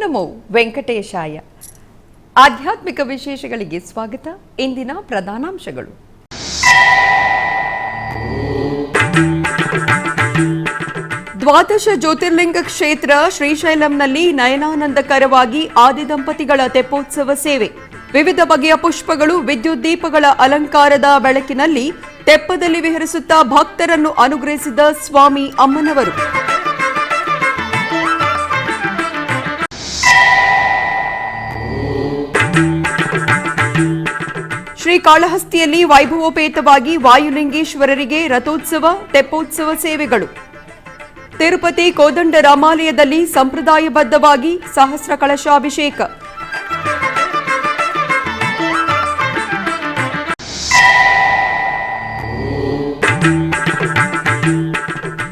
ನಮೋ ವೆಂಕಟೇಶಾಯ. ಆಧ್ಯಾತ್ಮಿಕ ವಿಶೇಷಗಳಿಗೆ ಸ್ವಾಗತ. ಇಂದಿನ ಪ್ರಧಾನಾಂಶಗಳು. ದ್ವಾದಶ ಜ್ಯೋತಿರ್ಲಿಂಗ ಕ್ಷೇತ್ರ ಶ್ರೀಶೈಲಂನಲ್ಲಿ ನಯನಾನಂದಕರವಾಗಿ ಆದಿದಂಪತಿಗಳ ತೆಪ್ಪೋತ್ಸವ ಸೇವೆ. ವಿವಿಧ ಬಗೆಯ ಪುಷ್ಪಗಳು, ವಿದ್ಯುತ್ ದೀಪಗಳ ಅಲಂಕಾರದ ಬೆಳಕಿನಲ್ಲಿ ತೆಪ್ಪದಲ್ಲಿ ವಿಹರಿಸುತ್ತಾ ಭಕ್ತರನ್ನು ಅನುಗ್ರಹಿಸಿದ ಸ್ವಾಮಿ ಅಮ್ಮನವರು. ಶ್ರೀಕಾಳಹಸ್ತಿಯಲ್ಲಿ ವೈಭವೋಪೇತವಾಗಿ ವಾಯುಲಿಂಗೇಶ್ವರರಿಗೆ ರಥೋತ್ಸವ, ತೆಪ್ಪೋತ್ಸವ ಸೇವೆಗಳು. ತಿರುಪತಿ ಕೋದಂಡ ರಾಮಾಲಯದಲ್ಲಿ ಸಂಪ್ರದಾಯಬದ್ಧವಾಗಿ ಸಹಸ್ರ ಕಳಶಾಭಿಷೇಕ.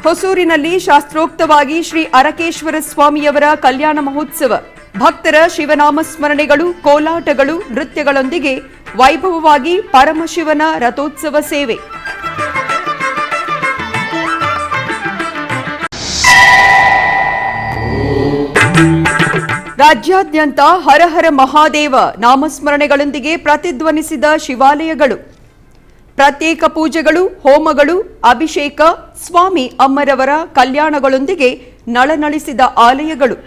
ಹೊಸೂರಿನಲ್ಲಿ ಶಾಸ್ತ್ರೋಕ್ತವಾಗಿ ಶ್ರೀ ಅರಕೇಶ್ವರ ಸ್ವಾಮಿಯವರ ಕಲ್ಯಾಣ ಮಹೋತ್ಸವ. ಭಕ್ತರ ಶಿವನಾಮ ಸ್ಮರಣೆಗಳು, ಕೋಲಾಟಗಳು, ನೃತ್ಯಗಳೊಂದಿಗೆ ವೈಭವವಾಗಿ ಪರಮಶಿವನ ರಥೋತ್ಸವ ಸೇವೆ. ರಾಜ್ಯಾದ್ಯಂತ ಹರಹರ ಮಹಾದೇವ ನಾಮಸ್ಮರಣೆಗಳೊಂದಿಗೆ ಪ್ರತಿಧ್ವನಿಸಿದ ಶಿವಾಲಯಗಳು. ಪ್ರತ್ಯೇಕ ಪೂಜೆಗಳು, ಹೋಮಗಳು, ಅಭಿಷೇಕ, ಸ್ವಾಮಿ ಅಮ್ಮರವರ ಕಲ್ಯಾಣಗಳೊಂದಿಗೆ ನಳನಳಿಸಿದ ಆಲಯಗಳು.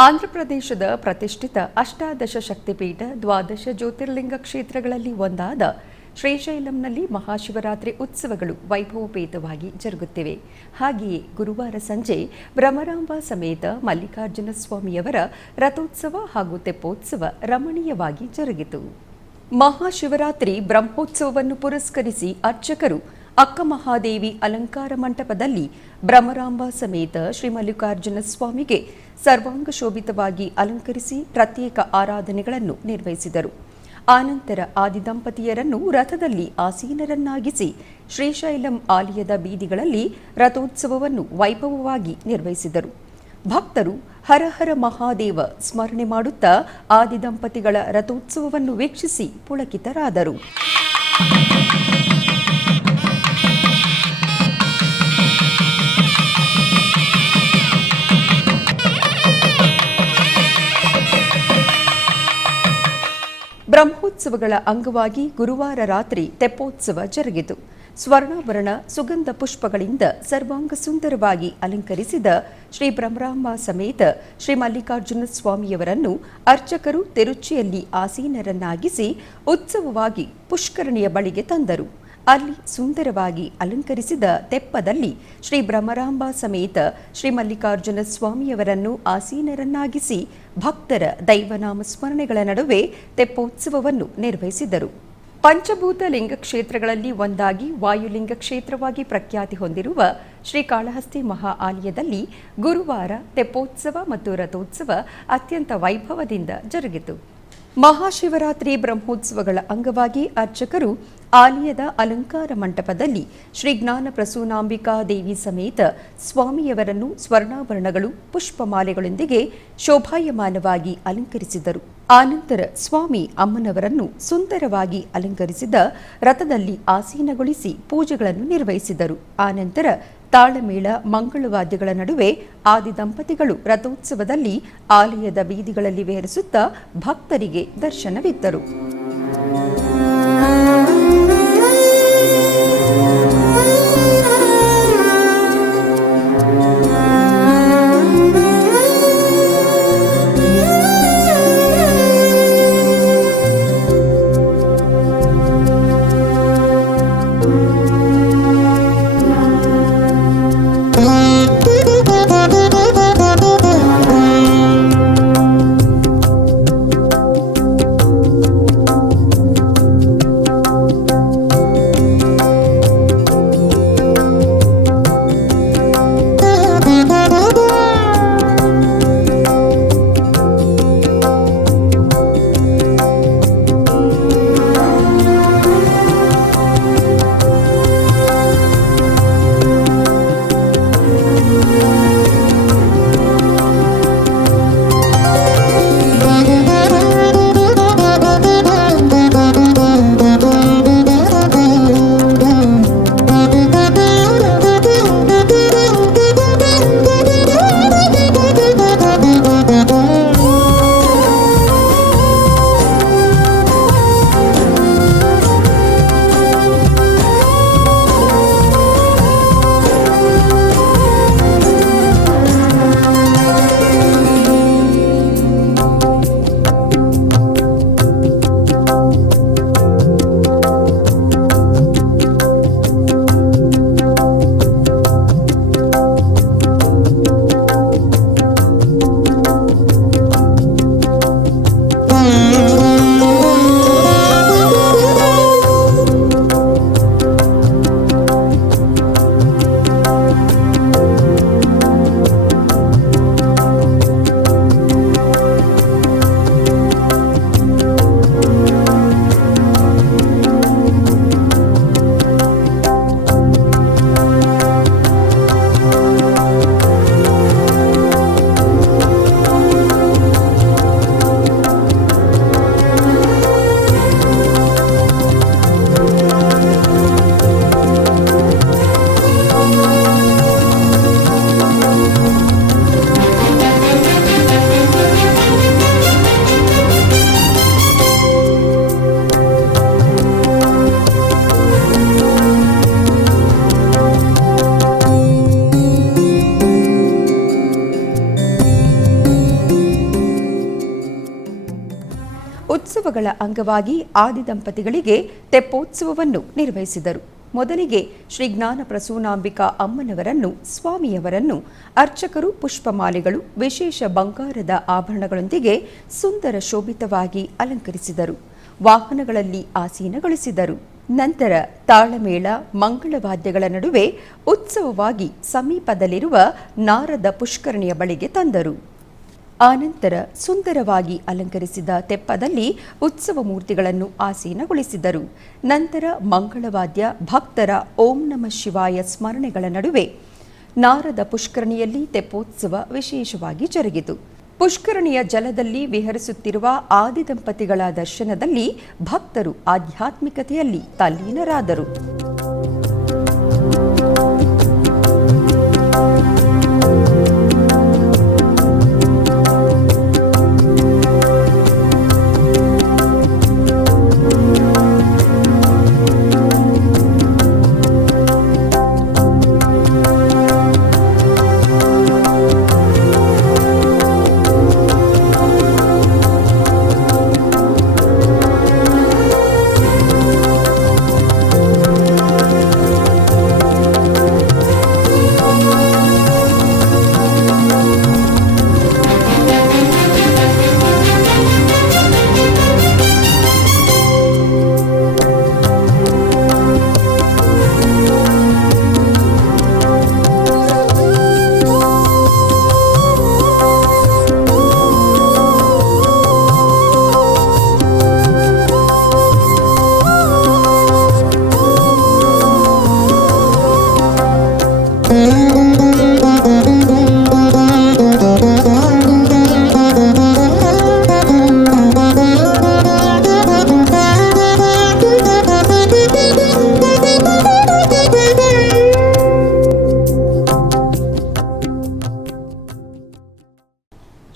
ಆಂಧ್ರಪ್ರದೇಶದ ಪ್ರತಿಷ್ಠಿತ ಅಷ್ಟಾದಶ ಶಕ್ತಿಪೀಠ ದ್ವಾದಶ ಜ್ಯೋತಿರ್ಲಿಂಗ ಕ್ಷೇತ್ರಗಳಲ್ಲಿ ಒಂದಾದ ಶ್ರೀಶೈಲಂನಲ್ಲಿ ಮಹಾಶಿವರಾತ್ರಿ ಉತ್ಸವಗಳು ವೈಭವೋಪೇತವಾಗಿ ಜರುಗುತ್ತಿವೆ. ಹಾಗೆಯೇ ಗುರುವಾರ ಸಂಜೆ ಭ್ರಮರಾಂಬ ಸಮೇತ ಮಲ್ಲಿಕಾರ್ಜುನ ಸ್ವಾಮಿಯವರ ರಥೋತ್ಸವ ಹಾಗೂ ತೆಪ್ಪೋತ್ಸವ ರಮಣೀಯವಾಗಿ ಜರುಗಿತು. ಮಹಾಶಿವರಾತ್ರಿ ಬ್ರಹ್ಮೋತ್ಸವವನ್ನು ಪುರಸ್ಕರಿಸಿ ಅರ್ಚಕರು ಅಕ್ಕಮಹಾದೇವಿ ಅಲಂಕಾರ ಮಂಟಪದಲ್ಲಿ ಭ್ರಮರಾಂಬ ಸಮೇತ ಶ್ರೀ ಮಲ್ಲಿಕಾರ್ಜುನ ಸ್ವಾಮಿಗೆ ಸರ್ವಾಂಗ ಶೋಭಿತವಾಗಿ ಅಲಂಕರಿಸಿ ಪ್ರತ್ಯೇಕ ಆರಾಧನೆಗಳನ್ನು ನಿರ್ವಹಿಸಿದರು. ಆನಂತರ ಆದಿದಂಪತಿಯರನ್ನು ರಥದಲ್ಲಿ ಆಸೀನರನ್ನಾಗಿಸಿ ಶ್ರೀಶೈಲಂ ಆಲಯದ ಬೀದಿಗಳಲ್ಲಿ ರಥೋತ್ಸವವನ್ನು ವೈಭವವಾಗಿ ನಿರ್ವಹಿಸಿದರು. ಭಕ್ತರು ಹರಹರ ಮಹಾದೇವ ಸ್ಮರಣೆ ಮಾಡುತ್ತಾ ಆದಿದಂಪತಿಗಳ ರಥೋತ್ಸವವನ್ನು ವೀಕ್ಷಿಸಿ ಪುಳಕಿತರಾದರು. ಬ್ರಹ್ಮೋತ್ಸವಗಳ ಅಂಗವಾಗಿ ಗುರುವಾರ ರಾತ್ರಿ ತೆಪ್ಪೋತ್ಸವ ಜರುಗಿತು. ಸ್ವರ್ಣಾಭರಣ, ಸುಗಂಧ ಪುಷ್ಪಗಳಿಂದ ಸರ್ವಾಂಗ ಸುಂದರವಾಗಿ ಅಲಂಕರಿಸಿದ ಶ್ರೀ ಭ್ರಮರಾಂಬ ಸಮೇತ ಶ್ರೀ ಮಲ್ಲಿಕಾರ್ಜುನ ಸ್ವಾಮಿಯವರನ್ನು ಅರ್ಚಕರು ತಿರುಚಿಯಲ್ಲಿ ಆಸೀನರನ್ನಾಗಿಸಿ ಉತ್ಸವವಾಗಿ ಪುಷ್ಕರಣಿಯ ಬಳಿಗೆ ತಂದರು. ಅಲ್ಲಿ ಸುಂದರವಾಗಿ ಅಲಂಕರಿಸಿದ ತೆಪ್ಪದಲ್ಲಿ ಶ್ರೀ ಭ್ರಮರಾಂಬ ಸಮೇತ ಶ್ರೀ ಮಲ್ಲಿಕಾರ್ಜುನ ಸ್ವಾಮಿಯವರನ್ನು ಆಸೀನರನ್ನಾಗಿಸಿ ಭಕ್ತರ ದೈವನಾಮ ಸ್ಮರಣೆಗಳ ನಡುವೆ ತೆಪ್ಪೋತ್ಸವವನ್ನು ನಿರ್ವಹಿಸಿದರು. ಪಂಚಭೂತ ಲಿಂಗ ಕ್ಷೇತ್ರಗಳಲ್ಲಿ ಒಂದಾಗಿ ವಾಯುಲಿಂಗ ಕ್ಷೇತ್ರವಾಗಿ ಪ್ರಖ್ಯಾತಿ ಹೊಂದಿರುವ ಶ್ರೀಕಾಳಹಸ್ತಿ ಮಹಾ ಆಲಯದಲ್ಲಿ ಗುರುವಾರ ತೆಪ್ಪೋತ್ಸವ ಮತ್ತು ರಥೋತ್ಸವ ಅತ್ಯಂತ ವೈಭವದಿಂದ ಜರುಗಿತು. ಮಹಾಶಿವರಾತ್ರಿ ಬ್ರಹ್ಮೋತ್ಸವಗಳ ಅಂಗವಾಗಿ ಅರ್ಚಕರು ಆಲಯದ ಅಲಂಕಾರ ಮಂಟಪದಲ್ಲಿ ಶ್ರೀ ಜ್ಞಾನ ಪ್ರಸೂನಾಂಬಿಕಾ ದೇವಿ ಸಮೇತ ಸ್ವಾಮಿಯವರನ್ನು ಸ್ವರ್ಣಾಭರಣಗಳು, ಪುಷ್ಪಮಾಲೆಗಳೊಂದಿಗೆ ಶೋಭಾಯಮಾನವಾಗಿ ಅಲಂಕರಿಸಿದರು. ಆನಂತರ ಸ್ವಾಮಿ ಅಮ್ಮನವರನ್ನು ಸುಂದರವಾಗಿ ಅಲಂಕರಿಸಿದ ರಥದಲ್ಲಿ ಆಸೀನಗೊಳಿಸಿ ಪೂಜೆಗಳನ್ನು ನಿರ್ವಹಿಸಿದರು. ಆನಂತರ ತಾಳಮೇಳ, ಮಂಗಳವಾದ್ಯಗಳ ನಡುವೆ ಆದಿದಂಪತಿಗಳು ರಥೋತ್ಸವದಲ್ಲಿ ಆಲಯದ ಬೀದಿಗಳಲ್ಲಿ ವಿಹರಿಸುತ್ತಾ ಭಕ್ತರಿಗೆ ದರ್ಶನವಿತ್ತರು. ಉತ್ಸವಗಳ ಅಂಗವಾಗಿ ಆದಿ ದಂಪತಿಗಳಿಗೆ ತೆಪ್ಪೋತ್ಸವವನ್ನು ನಿರ್ವಹಿಸಿದರು. ಮೊದಲಿಗೆ ಶ್ರೀ ಜ್ಞಾನ ಪ್ರಸೂನಾಂಬಿಕಾ ಅಮ್ಮನವರನ್ನು, ಸ್ವಾಮಿಯವರನ್ನು ಅರ್ಚಕರು ಪುಷ್ಪಮಾಲೆಗಳು, ವಿಶೇಷ ಬಂಗಾರದ ಆಭರಣಗಳೊಂದಿಗೆ ಸುಂದರ ಶೋಭಿತವಾಗಿ ಅಲಂಕರಿಸಿದರು. ವಾಹನಗಳಲ್ಲಿ ಆಸೀನಗೊಳಿಸಿದರು. ನಂತರ ತಾಳಮೇಳ, ಮಂಗಳವಾದ್ಯಗಳ ನಡುವೆ ಉತ್ಸವವಾಗಿ ಸಮೀಪದಲ್ಲಿರುವ ನಾರದ ಪುಷ್ಕರಣಿಯ ಬಳಿಗೆ ತಂದರು. ಆನಂತರ ಸುಂದರವಾಗಿ ಅಲಂಕರಿಸಿದ ತೆಪ್ಪದಲ್ಲಿ ಉತ್ಸವ ಮೂರ್ತಿಗಳನ್ನು ಆಸೀನಗೊಳಿಸಿದರು. ನಂತರ ಮಂಗಳವಾದ್ಯ, ಭಕ್ತರ ಓಂ ನಮಃ ಶಿವಾಯ ಸ್ಮರಣೆಗಳ ನಡುವೆ ನಾರದ ಪುಷ್ಕರಣಿಯಲ್ಲಿ ತೆಪ್ಪೋತ್ಸವ ವಿಶೇಷವಾಗಿ ಜರುಗಿತು. ಪುಷ್ಕರಣಿಯ ಜಲದಲ್ಲಿ ವಿಹರಿಸುತ್ತಿರುವ ಆದಿ ದಂಪತಿಗಳ ದರ್ಶನದಲ್ಲಿ ಭಕ್ತರು ಆಧ್ಯಾತ್ಮಿಕತೆಯಲ್ಲಿ ತಲ್ಲೀನರಾದರು.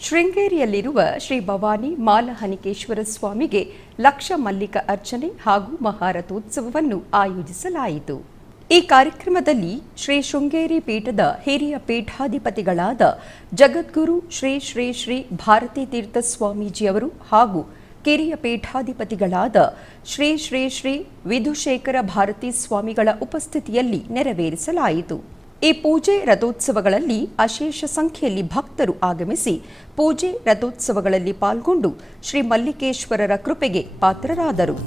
ಶೃಂಗೇರಿಯಲ್ಲಿರುವ ಶ್ರೀ ಭವಾನಿ ಮಾಲಹನಿಕೇಶ್ವರ ಸ್ವಾಮಿಗೆ ಲಕ್ಷ ಮಲ್ಲಿಕ ಅರ್ಚನೆ ಹಾಗೂ ಮಹಾರಥೋತ್ಸವವನ್ನು ಆಯೋಜಿಸಲಾಯಿತು. ಈ ಕಾರ್ಯಕ್ರಮದಲ್ಲಿ ಶ್ರೀ ಶೃಂಗೇರಿ ಪೀಠದ ಹಿರಿಯ ಪೀಠಾಧಿಪತಿಗಳಾದ ಜಗದ್ಗುರು ಶ್ರೀ ಶ್ರೀ ಶ್ರೀ ಭಾರತೀ ತೀರ್ಥ ಸ್ವಾಮೀಜಿಯವರು ಹಾಗೂ ಕಿರಿಯ ಪೀಠಾಧಿಪತಿಗಳಾದ ಶ್ರೀ ಶ್ರೀ ಶ್ರೀ ವಿಧುಶೇಖರ ಭಾರತೀ ಸ್ವಾಮಿಗಳ ಉಪಸ್ಥಿತಿಯಲ್ಲಿ ನೆರವೇರಿಸಲಾಯಿತು. ಈ ಪೂಜೆ ರಥೋತ್ಸವಗಳಲ್ಲಿ ಅಶೇಷ ಸಂಖ್ಯೆಯಲ್ಲಿ ಭಕ್ತರು ಆಗಮಿಸಿ ಪೂಜೆ ರಥೋತ್ಸವಗಳಲ್ಲಿ ಪಾಲ್ಗೊಂಡು ಶ್ರೀ ಮಲ್ಲಿಕೇಶ್ವರರ ಕೃಪೆಗೆ ಪಾತ್ರರಾದರು.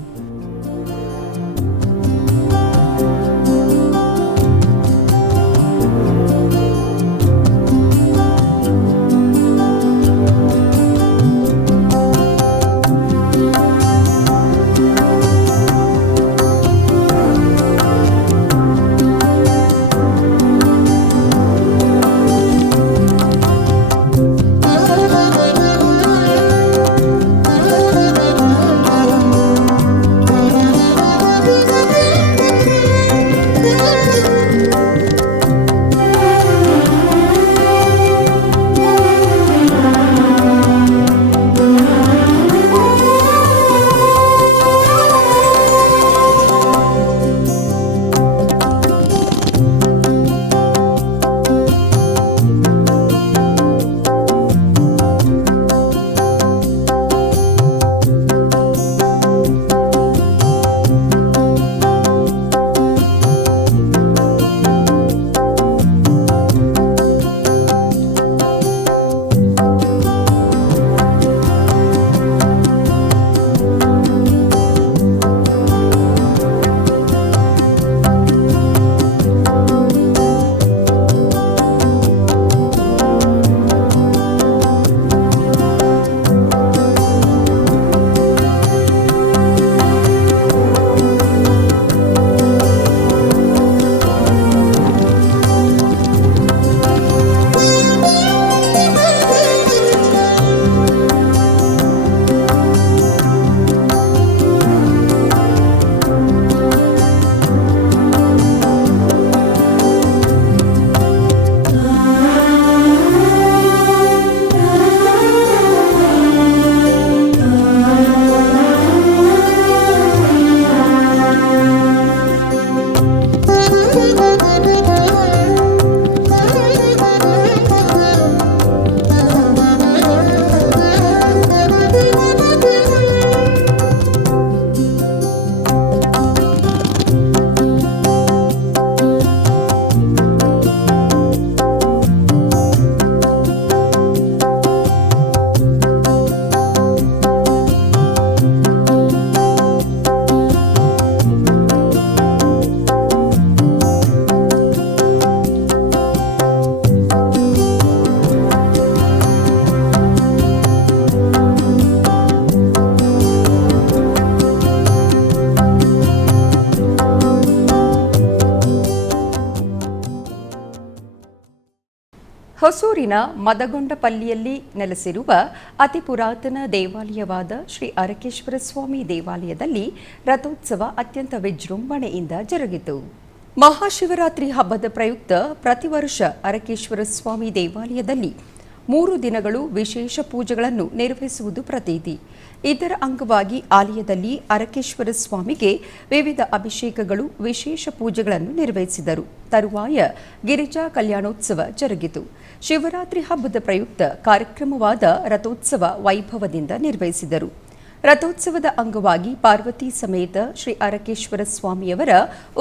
ಹೊಸೂರಿನ ಮದಗೊಂಡಪಲ್ಲಿಯಲ್ಲಿ ನೆಲೆಸಿರುವ ಅತಿ ಪುರಾತನ ದೇವಾಲಯವಾದ ಶ್ರೀ ಅರಕೇಶ್ವರ ಸ್ವಾಮಿ ದೇವಾಲಯದಲ್ಲಿ ರಥೋತ್ಸವ ಅತ್ಯಂತ ವಿಜೃಂಭಣೆಯಿಂದ ಜರುಗಿತು. ಮಹಾಶಿವರಾತ್ರಿ ಹಬ್ಬದ ಪ್ರಯುಕ್ತ ಪ್ರತಿ ವರ್ಷ ಅರಕೇಶ್ವರ ಸ್ವಾಮಿ ದೇವಾಲಯದಲ್ಲಿ 3 ದಿನಗಳು ವಿಶೇಷ ಪೂಜೆಗಳನ್ನು ನಿರ್ವಹಿಸುವುದು ಪ್ರತೀತಿ. ಇದರ ಅಂಗವಾಗಿ ಆಲಯದಲ್ಲಿ ಅರಕೇಶ್ವರ ಸ್ವಾಮಿಗೆ ವಿವಿಧ ಅಭಿಷೇಕಗಳು, ವಿಶೇಷ ಪೂಜೆಗಳನ್ನು ನಿರ್ವಹಿಸಿದರು. ತರುವಾಯ ಗಿರಿಜಾ ಕಲ್ಯಾಣೋತ್ಸವ ಜರುಗಿತು. ಶಿವರಾತ್ರಿ ಹಬ್ಬದ ಪ್ರಯುಕ್ತ ಕಾರ್ಯಕ್ರಮವಾದ ರಥೋತ್ಸವ ವೈಭವದಿಂದ ನಿರ್ವಹಿಸಿದರು. ರಥೋತ್ಸವದ ಅಂಗವಾಗಿ ಪಾರ್ವತಿ ಸಮೇತ ಶ್ರೀ ಅರಕೇಶ್ವರ ಸ್ವಾಮಿಯವರ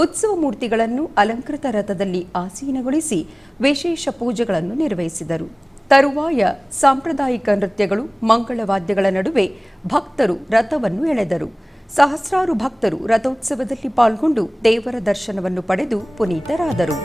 ಉತ್ಸವ ಮೂರ್ತಿಗಳನ್ನು ಅಲಂಕೃತ ರಥದಲ್ಲಿ ಆಸೀನಗೊಳಿಸಿ ವಿಶೇಷ ಪೂಜೆಗಳನ್ನು ನಿರ್ವಹಿಸಿದರು. ತರುವಾಯ ಸಾಂಪ್ರದಾಯಿಕ ನೃತ್ಯಗಳು, ಮಂಗಳವಾದ್ಯಗಳ ನಡುವೆ ಭಕ್ತರು ರಥವನ್ನು ಎಳೆದರು. ಸಹಸ್ರಾರು ಭಕ್ತರು ರಥೋತ್ಸವದಲ್ಲಿ ಪಾಲ್ಗೊಂಡು ದೇವರ ದರ್ಶನವನ್ನು ಪಡೆದು ಪುನೀತರಾದರು.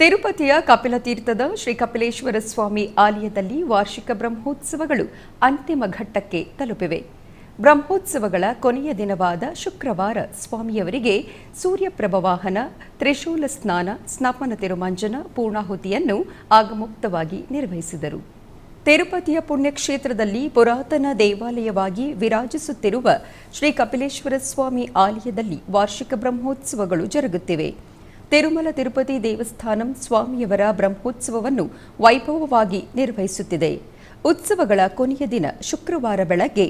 ತಿರುಪತಿಯ ಕಪಿಲತೀರ್ಥದ ಶ್ರೀ ಕಪಿಲೇಶ್ವರ ಸ್ವಾಮಿ ಆಲಯದಲ್ಲಿ ವಾರ್ಷಿಕ ಬ್ರಹ್ಮೋತ್ಸವಗಳು ಅಂತಿಮ ಘಟ್ಟಕ್ಕೆ ತಲುಪಿವೆ. ಬ್ರಹ್ಮೋತ್ಸವಗಳ ಕೊನೆಯ ದಿನವಾದ ಶುಕ್ರವಾರ ಸ್ವಾಮಿಯವರಿಗೆ ಸೂರ್ಯಪ್ರಭ ವಾಹನ, ತ್ರಿಶೂಲ ಸ್ನಾನ, ಸ್ನಪನ ತಿರುಮಂಜನ, ಪೂರ್ಣಾಹುತಿಯನ್ನು ಆಗಮುಕ್ತವಾಗಿ ನಿರ್ವಹಿಸಿದರು. ತಿರುಪತಿಯ ಪುಣ್ಯಕ್ಷೇತ್ರದಲ್ಲಿ ಪುರಾತನ ದೇವಾಲಯವಾಗಿ ವಿರಾಜಿಸುತ್ತಿರುವ ಶ್ರೀ ಕಪಿಲೇಶ್ವರ ಸ್ವಾಮಿ ಆಲಯದಲ್ಲಿ ವಾರ್ಷಿಕ ಬ್ರಹ್ಮೋತ್ಸವಗಳು ಜರುಗುತ್ತಿವೆ. ತಿರುಮಲ ತಿರುಪತಿ ದೇವಸ್ಥಾನಂ ಸ್ವಾಮಿಯವರ ಬ್ರಹ್ಮೋತ್ಸವವನ್ನು ವೈಭವವಾಗಿ ನಿರ್ವಹಿಸುತ್ತಿದೆ. ಉತ್ಸವಗಳ ಕೊನೆಯ ದಿನ ಶುಕ್ರವಾರ ಬೆಳಗ್ಗೆ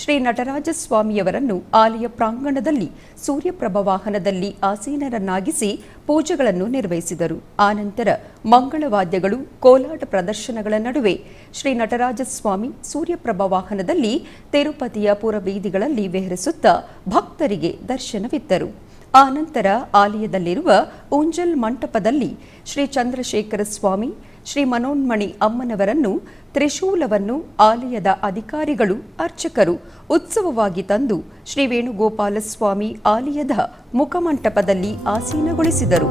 ಶ್ರೀ ನಟರಾಜ ಸ್ವಾಮಿಯವರನ್ನು ಆಲಯ ಪ್ರಾಂಗಣದಲ್ಲಿ ಸೂರ್ಯಪ್ರಭ ವಾಹನದಲ್ಲಿ ಆಸೀನರನ್ನಾಗಿಸಿ ಪೂಜೆಗಳನ್ನು ನಿರ್ವಹಿಸಿದರು. ಆನಂತರ ಮಂಗಳವಾದ್ಯಗಳು, ಕೋಲಾಟ ಪ್ರದರ್ಶನಗಳ ನಡುವೆ ಶ್ರೀ ನಟರಾಜ ಸ್ವಾಮಿ ಸೂರ್ಯಪ್ರಭ ವಾಹನದಲ್ಲಿ ತಿರುಪತಿಯ ಪುರಬೀದಿಗಳಲ್ಲಿ ವಿಹರಿಸುತ್ತಾ ಭಕ್ತರಿಗೆ ದರ್ಶನವಿತ್ತರು. ಆನಂತರ ಆಲಯದಲ್ಲಿರುವ ಊಂಜಲ್ ಮಂಟಪದಲ್ಲಿ ಶ್ರೀ ಚಂದ್ರಶೇಖರ ಸ್ವಾಮಿ, ಶ್ರೀ ಮನೋನ್ಮಣಿ ಅಮ್ಮನವರನ್ನು ತ್ರಿಶೂಲವನ್ನು ಆಲಯದ ಅಧಿಕಾರಿಗಳು, ಅರ್ಚಕರು ಉತ್ಸವವಾಗಿ ತಂದು ಶ್ರೀ ವೇಣುಗೋಪಾಲ ಸ್ವಾಮಿ ಆಲಯದ ಮುಖಮಂಟಪದಲ್ಲಿ ಆಸೀನಗೊಳಿಸಿದರು.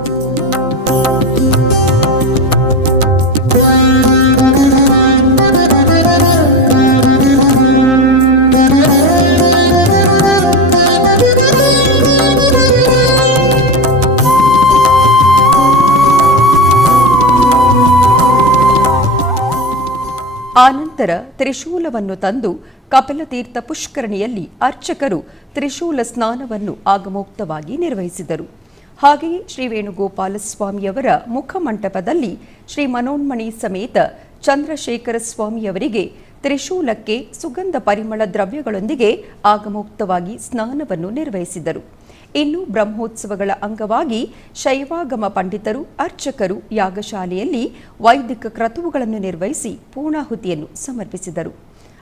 ಆನಂತರ ತ್ರಿಶೂಲವನ್ನು ತಂದು ಕಪಿಲತೀರ್ಥ ಪುಷ್ಕರಣಿಯಲ್ಲಿ ಅರ್ಚಕರು ತ್ರಿಶೂಲ ಸ್ನಾನವನ್ನು ಆಗಮೋಕ್ತವಾಗಿ ನಿರ್ವಹಿಸಿದರು. ಹಾಗೆಯೇ ಶ್ರೀ ವೇಣುಗೋಪಾಲ ಸ್ವಾಮಿಯವರ ಮುಖಮಂಟಪದಲ್ಲಿ ಶ್ರೀ ಮನೋನ್ಮಣಿ ಸಮೇತ ಚಂದ್ರಶೇಖರ ಸ್ವಾಮಿಯವರಿಗೆ ತ್ರಿಶೂಲಕ್ಕೆ ಸುಗಂಧ ಪರಿಮಳ ದ್ರವ್ಯಗಳೊಂದಿಗೆ ಆಗಮೋಕ್ತವಾಗಿ ಸ್ನಾನವನ್ನು ನಿರ್ವಹಿಸಿದರು. ಇನ್ನು ಬ್ರಹ್ಮೋತ್ಸವಗಳ ಅಂಗವಾಗಿ ಶೈವಾಗಮ ಪಂಡಿತರು, ಅರ್ಚಕರು ಯಾಗಶಾಲೆಯಲ್ಲಿ ವೈದಿಕ ಕ್ರತುವುಗಳನ್ನು ನಿರ್ವಹಿಸಿ ಪೂರ್ಣಾಹುತಿಯನ್ನು ಸಮರ್ಪಿಸಿದರು.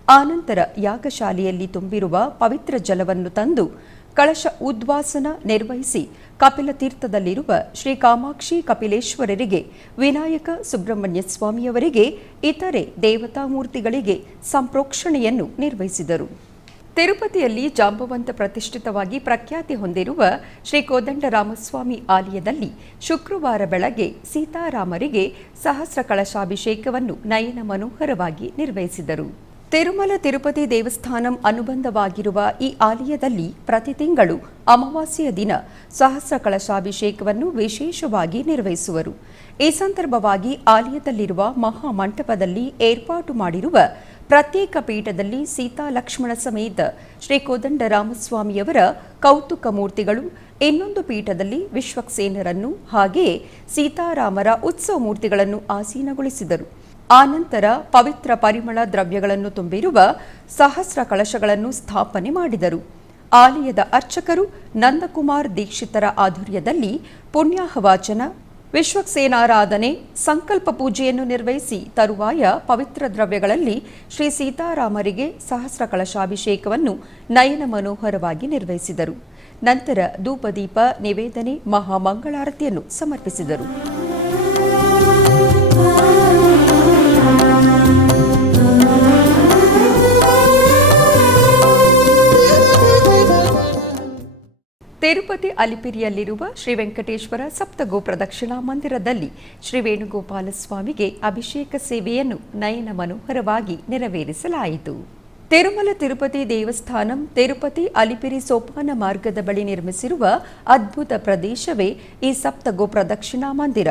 ಆನಂತರ ಯಾಗಶಾಲೆಯಲ್ಲಿ ತುಂಬಿರುವ ಪವಿತ್ರ ಜಲವನ್ನು ತಂದು ಕಳಶ ಉದ್ವಾಸನ ನಿರ್ವಹಿಸಿ ಕಪಿಲತೀರ್ಥದಲ್ಲಿರುವ ಶ್ರೀ ಕಾಮಾಕ್ಷಿ ಕಪಿಲೇಶ್ವರರಿಗೆ, ವಿನಾಯಕ ಸುಬ್ರಹ್ಮಣ್ಯ ಸ್ವಾಮಿಯವರಿಗೆ, ಇತರೆ ದೇವತಾಮೂರ್ತಿಗಳಿಗೆ ಸಂಪ್ರೋಕ್ಷಣೆಯನ್ನು ನಿರ್ವಹಿಸಿದರು. ತಿರುಪತಿಯಲ್ಲಿ ಜಾಂಬವಂತ ಪ್ರತಿಷ್ಠಿತವಾಗಿ ಪ್ರಖ್ಯಾತಿ ಹೊಂದಿರುವ ಶ್ರೀ ಕೋದಂಡರಾಮಸ್ವಾಮಿ ಆಲಯದಲ್ಲಿ ಶುಕ್ರವಾರ ಬೆಳಗ್ಗೆ ಸೀತಾರಾಮರಿಗೆ ಸಹಸ್ರ ಕಳಶಾಭಿಷೇಕವನ್ನು ನಯನ ಮನೋಹರವಾಗಿ ನಿರ್ವಹಿಸಿದರು. ತಿರುಮಲ ತಿರುಪತಿ ದೇವಸ್ಥಾನಂ ಅನುಬಂಧವಾಗಿರುವ ಈ ಆಲಯದಲ್ಲಿ ಪ್ರತಿ ತಿಂಗಳು ಅಮಾವಾಸ್ಯೆಯ ದಿನ ಸಹಸ್ರ ಕಳಶಾಭಿಷೇಕವನ್ನು ವಿಶೇಷವಾಗಿ ನಿರ್ವಹಿಸುವರು. ಈ ಸಂದರ್ಭವಾಗಿ ಆಲಯದಲ್ಲಿರುವ ಮಹಾಮಂಟಪದಲ್ಲಿ ಏರ್ಪಾಟು ಮಾಡಿರುವ ಪ್ರತ್ಯೇಕ ಪೀಠದಲ್ಲಿ ಸೀತಾ ಲಕ್ಷ್ಮಣ ಸಮೇತ ಶ್ರೀ ಕೋದಂಡರಾಮಸ್ವಾಮಿಯವರ ಕೌತುಕ ಮೂರ್ತಿಗಳು, ಇನ್ನೊಂದು ಪೀಠದಲ್ಲಿ ವಿಶ್ವಕ್ಸೇನರನ್ನು ಹಾಗೆಯೇ ಸೀತಾರಾಮರ ಉತ್ಸವ ಮೂರ್ತಿಗಳನ್ನು ಆಸೀನಗೊಳಿಸಿದರು. ಆನಂತರ ಪವಿತ್ರ ಪರಿಮಳ ದ್ರವ್ಯಗಳನ್ನು ತುಂಬಿರುವ ಸಹಸ್ರ ಕಳಶಗಳನ್ನು ಸ್ಥಾಪನೆ ಮಾಡಿದರು. ಆಲಯದ ಅರ್ಚಕರು ನಂದಕುಮಾರ್ ದೀಕ್ಷಿತರ ಆಧ್ವರ್ಯದಲ್ಲಿ ಪುಣ್ಯಾಹವಾಚನ, ವಿಶ್ವಕ್ಸೇನಾರಾಧನೆ, ಸಂಕಲ್ಪ ಪೂಜೆಯನ್ನು ನಿರ್ವಹಿಸಿ ತರುವಾಯ ಪವಿತ್ರ ದ್ರವ್ಯಗಳಲ್ಲಿ ಶ್ರೀ ಸೀತಾರಾಮರಿಗೆ ಸಹಸ್ರ ಕಳಶಾಭಿಷೇಕವನ್ನು ನಯನ ಮನೋಹರವಾಗಿ ನಿರ್ವಹಿಸಿದರು. ನಂತರ ಧೂಪದೀಪ ನಿವೇದನೆ, ಮಹಾಮಂಗಳಾರತಿಯನ್ನು ಸಮರ್ಪಿಸಿದರು. ತಿರುಪತಿ ಅಲಿಪಿರಿಯಲ್ಲಿರುವ ಶ್ರೀ ವೆಂಕಟೇಶ್ವರ ಸಪ್ತಗೋ ಪ್ರದಕ್ಷಿಣಾ ಮಂದಿರದಲ್ಲಿ ಶ್ರೀ ವೇಣುಗೋಪಾಲ ಸ್ವಾಮಿಗೆ ಅಭಿಷೇಕ ಸೇವೆಯನ್ನು ನಯನ ಮನೋಹರವಾಗಿ ನೆರವೇರಿಸಲಾಯಿತು. ತಿರುಮಲ ತಿರುಪತಿ ದೇವಸ್ಥಾನಂ ತಿರುಪತಿ ಅಲಿಪಿರಿ ಸೋಪಾನ ಮಾರ್ಗದ ಬಳಿ ನಿರ್ಮಿಸಿರುವ ಅದ್ಭುತ ಪ್ರದೇಶವೇ ಈ ಸಪ್ತಗೋ ಪ್ರದಕ್ಷಿಣಾ ಮಂದಿರ.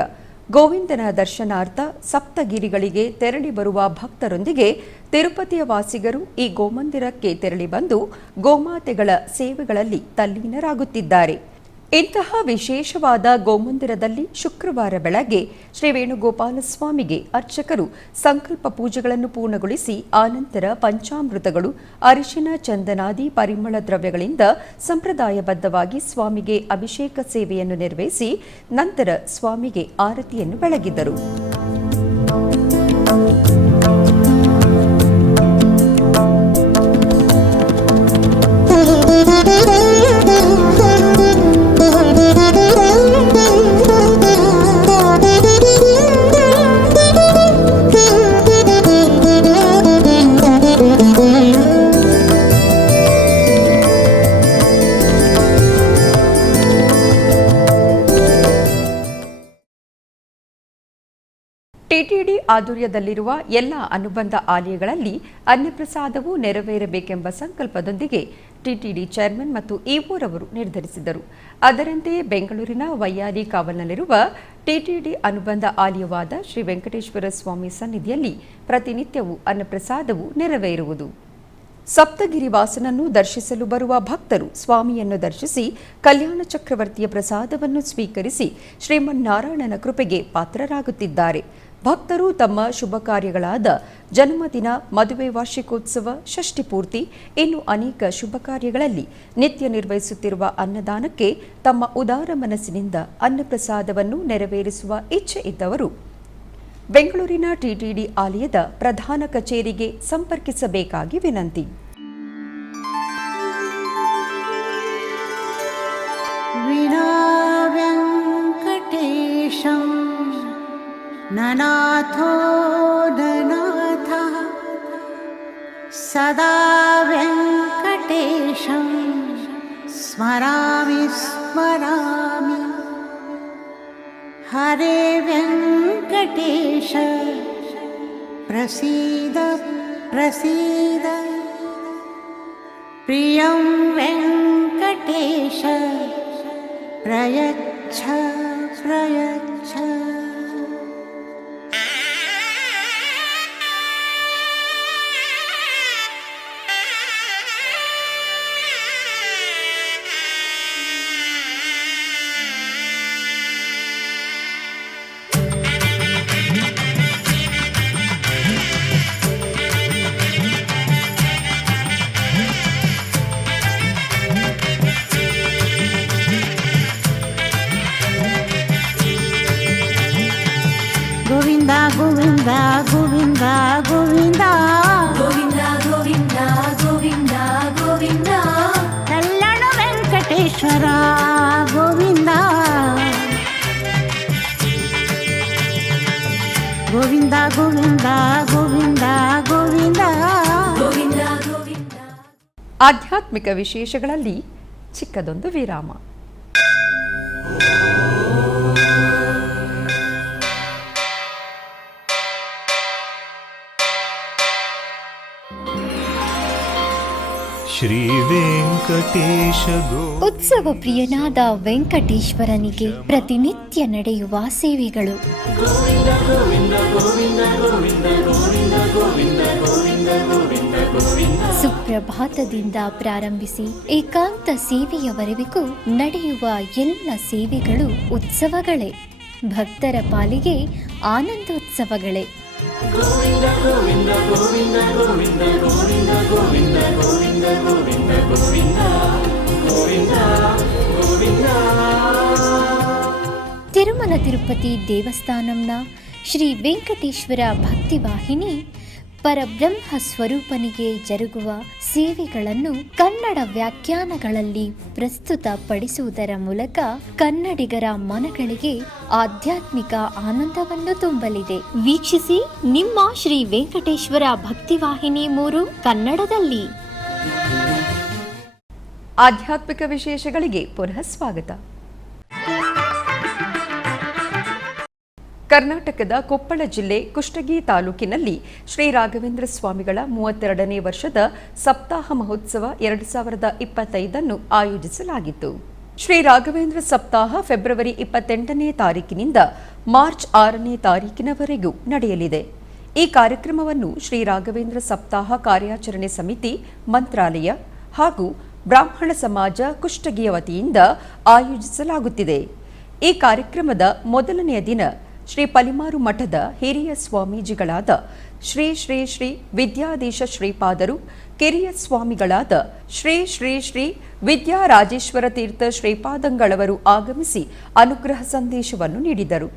ಗೋವಿಂದನ ದರ್ಶನಾರ್ಥ ಸಪ್ತಗಿರಿಗಳಿಗೆ ತೆರಳಿ ಬರುವ ಭಕ್ತರೊಂದಿಗೆ ತಿರುಪತಿಯ ವಾಸಿಗರು ಈ ಗೋಮಂದಿರಕ್ಕೆ ತೆರಳಿ ಬಂದು ಗೋಮಾತೆಗಳ ಸೇವೆಗಳಲ್ಲಿ ತಲ್ಲೀನರಾಗುತ್ತಿದ್ದಾರೆ. ಇಂತಹ ವಿಶೇಷವಾದ ಗೋಮಂದಿರದಲ್ಲಿ ಶುಕ್ರವಾರ ಬೆಳಗ್ಗೆ ಶ್ರೀ ವೇಣುಗೋಪಾಲ ಸ್ವಾಮಿಗೆ ಅರ್ಚಕರು ಸಂಕಲ್ಪ ಪೂಜೆಗಳನ್ನು ಪೂರ್ಣಗೊಳಿಸಿ ಆನಂತರ ಪಂಚಾಮೃತಗಳು, ಅರಿಶಿನ, ಚಂದನಾದಿ ಪರಿಮಳ ದ್ರವ್ಯಗಳಿಂದ ಸಂಪ್ರದಾಯಬದ್ಧವಾಗಿ ಸ್ವಾಮಿಗೆ ಅಭಿಷೇಕ ಸೇವೆಯನ್ನು ನಿರ್ವಹಿಸಿ ನಂತರ ಸ್ವಾಮಿಗೆ ಆರತಿಯನ್ನು ಬೆಳಗಿದರು. ಟಿಟಿಡಿ ಆಧ್ವರ್ಯದಲ್ಲಿರುವ ಎಲ್ಲ ಅನುಬಂಧ ಆಲಯಗಳಲ್ಲಿ ಅನ್ನಪ್ರಸಾದವು ನೆರವೇರಬೇಕೆಂಬ ಸಂಕಲ್ಪದೊಂದಿಗೆ ಟಿಟಿಡಿ ಚೇರ್ಮನ್ ಮತ್ತು ಇಒರವರು ನಿರ್ಧರಿಸಿದರು. ಅದರಂತೆಯೇ ಬೆಂಗಳೂರಿನ ವೈಯಾಲಿ ಕಾವಲ್ನಲ್ಲಿರುವ ಟಿಟಿಡಿ ಅನುಬಂಧ ಆಲಯವಾದ ಶ್ರೀ ವೆಂಕಟೇಶ್ವರ ಸ್ವಾಮಿ ಸನ್ನಿಧಿಯಲ್ಲಿ ಪ್ರತಿನಿತ್ಯವೂ ಅನ್ನಪ್ರಸಾದವು ನೆರವೇರುವುದು. ಸಪ್ತಗಿರಿ ವಾಸನನ್ನು ದರ್ಶಿಸಲು ಬರುವ ಭಕ್ತರು ಸ್ವಾಮಿಯನ್ನು ದರ್ಶಿಸಿ ಕಲ್ಯಾಣ ಚಕ್ರವರ್ತಿಯ ಪ್ರಸಾದವನ್ನು ಸ್ವೀಕರಿಸಿ ಶ್ರೀಮನ್ನಾರಾಯಣನ ಕೃಪೆಗೆ ಪಾತ್ರರಾಗುತ್ತಿದ್ದಾರೆ. ಭಕ್ತರು ತಮ್ಮ ಶುಭ ಕಾರ್ಯಗಳಾದ ಜನ್ಮದಿನ, ಮದುವೆ, ವಾರ್ಷಿಕೋತ್ಸವ, ಷಷ್ಠಿ ಪೂರ್ತಿ, ಇನ್ನು ಅನೇಕ ಶುಭ ಕಾರ್ಯಗಳಲ್ಲಿ ನಿತ್ಯ ನಿರ್ವಹಿಸುತ್ತಿರುವ ಅನ್ನದಾನಕ್ಕೆ ತಮ್ಮ ಉದಾರ ಮನಸ್ಸಿನಿಂದ ಅನ್ನಪ್ರಸಾದವನ್ನು ನೆರವೇರಿಸುವ ಇಚ್ಛೆ ಇದ್ದವರು ಬೆಂಗಳೂರಿನ ಟಿಟಿಡಿ ಆಲಯದ ಪ್ರಧಾನ ಕಚೇರಿಗೆ ಸಂಪರ್ಕಿಸಬೇಕಾಗಿ ವಿನಂತಿ. ननाथो ननाथः सदा वेङ्कटेशं स्मरामि स्मरामि हरे वेङ्कटेश प्रसीद प्रसीद प्रियं वेङ्कटेश प्रयच्छ प्रयच्छ. ಗೋವಿಂದ ಗೋವಿಂದ ಗೋವಿಂದ ಗೋವಿಂದ ಗೋವಿಂದ ಗೋವಿಂದ ಕಲ್ಯಾಣ ವೆಂಕಟೇಶ್ವರ ಗೋವಿಂದ ಗೋವಿಂದ ಗೋವಿಂದ ಗೋವಿಂದ ಗೋವಿಂದ ಗೋವಿಂದ ಗೋವಿಂದ. ಆಧ್ಯಾತ್ಮಿಕ ವಿಶೇಷಗಳಲ್ಲಿ ಚಿಕ್ಕದೊಂದು ವಿರಾಮ. ಶ್ರೀ ವೆಂಕಟೇಶ ಉತ್ಸವ ಪ್ರಿಯನಾದ ವೆಂಕಟೇಶ್ವರನಿಗೆ ಪ್ರತಿನಿತ್ಯ ನಡೆಯುವ ಸೇವೆಗಳು. ಸುಪ್ರಭಾತದಿಂದ ಪ್ರಾರಂಭಿಸಿ ಏಕಾಂತ ಸೇವೆಯವರೆಗೂ ನಡೆಯುವ ಎಲ್ಲ ಸೇವೆಗಳು ಉತ್ಸವಗಳೇ. ಭಕ್ತರ ಪಾಲಿಗೆ ಆನಂದೋತ್ಸವಗಳೇ. ತಿರುಮಲ ತಿರುಪತಿ ದೇವಸ್ಥಾನಂನ ಶ್ರೀ ವೆಂಕಟೇಶ್ವರ ಭಕ್ತಿವಾಹಿನಿ ಪರಬ್ರಹ್ಮ ಸ್ವರೂಪನಿಗೆ ಜರುಗುವ ಸೇವೆಗಳನ್ನು ಕನ್ನಡ ವ್ಯಾಖ್ಯಾನಗಳಲ್ಲಿ ಪ್ರಸ್ತುತಪಡಿಸುವುದರ ಮೂಲಕ ಕನ್ನಡಿಗರ ಮನಗಳಿಗೆ ಆಧ್ಯಾತ್ಮಿಕ ಆನಂದವನ್ನು ತುಂಬಲಿದೆ. ವೀಕ್ಷಿಸಿ ನಿಮ್ಮ ಶ್ರೀ ವೆಂಕಟೇಶ್ವರ ಭಕ್ತಿವಾಹಿನಿ 3 ಕನ್ನಡದಲ್ಲಿ. ಆಧ್ಯಾತ್ಮಿಕ ವಿಶೇಷಗಳಿಗೆ ಪುನಃ ಸ್ವಾಗತ. ಕರ್ನಾಟಕದ ಕೊಪ್ಪಳ ಜಿಲ್ಲೆ ಕುಷ್ಟಗಿ ತಾಲೂಕಿನಲ್ಲಿ ಶ್ರೀ ರಾಘವೇಂದ್ರ ಸ್ವಾಮಿಗಳ 32ನೇ ವರ್ಷದ ಸಪ್ತಾಹ ಮಹೋತ್ಸವ 2025 ಆಯೋಜಿಸಲಾಗಿತ್ತು. ಶ್ರೀ ರಾಘವೇಂದ್ರ ಸಪ್ತಾಹ ಫೆಬ್ರವರಿ 28ನೇ ತಾರೀಕಿನಿಂದ ಮಾರ್ಚ್ 6ನೇ ತಾರೀಕಿನವರೆಗೂ ನಡೆಯಲಿದೆ. ಈ ಕಾರ್ಯಕ್ರಮವನ್ನು ಶ್ರೀ ರಾಘವೇಂದ್ರ ಸಪ್ತಾಹ ಕಾರ್ಯಾಚರಣೆ ಸಮಿತಿ ಮಂತ್ರಾಲಯ ಹಾಗೂ ಬ್ರಾಹ್ಮಣ ಸಮಾಜ ಕುಷ್ಟಗಿಯ ವತಿಯಿಂದ ಆಯೋಜಿಸಲಾಗುತ್ತಿದೆ. ಈ ಕಾರ್ಯಕ್ರಮದ ಮೊದಲನೆಯ ದಿನ ಶ್ರೀ ಪಲಿಮಾರು ಮಠದ ಹಿರಿಯ ಸ್ವಾಮೀಜಿಗಳಾದ ಶ್ರೀ ಶ್ರೀ ಶ್ರೀ ವಿದ್ಯಾಧೀಶ ಶ್ರೀಪಾದರು, ಕಿರಿಯ ಸ್ವಾಮಿಗಳಾದ ಶ್ರೀ ಶ್ರೀ ಶ್ರೀ ವಿದ್ಯಾರಾಜೇಶ್ವರ ತೀರ್ಥ ಶ್ರೀಪಾದಂಗಳವರು ಆಗಮಿಸಿ ಅನುಗ್ರಹ ಸಂದೇಶವನ್ನು ನೀಡಿದರು.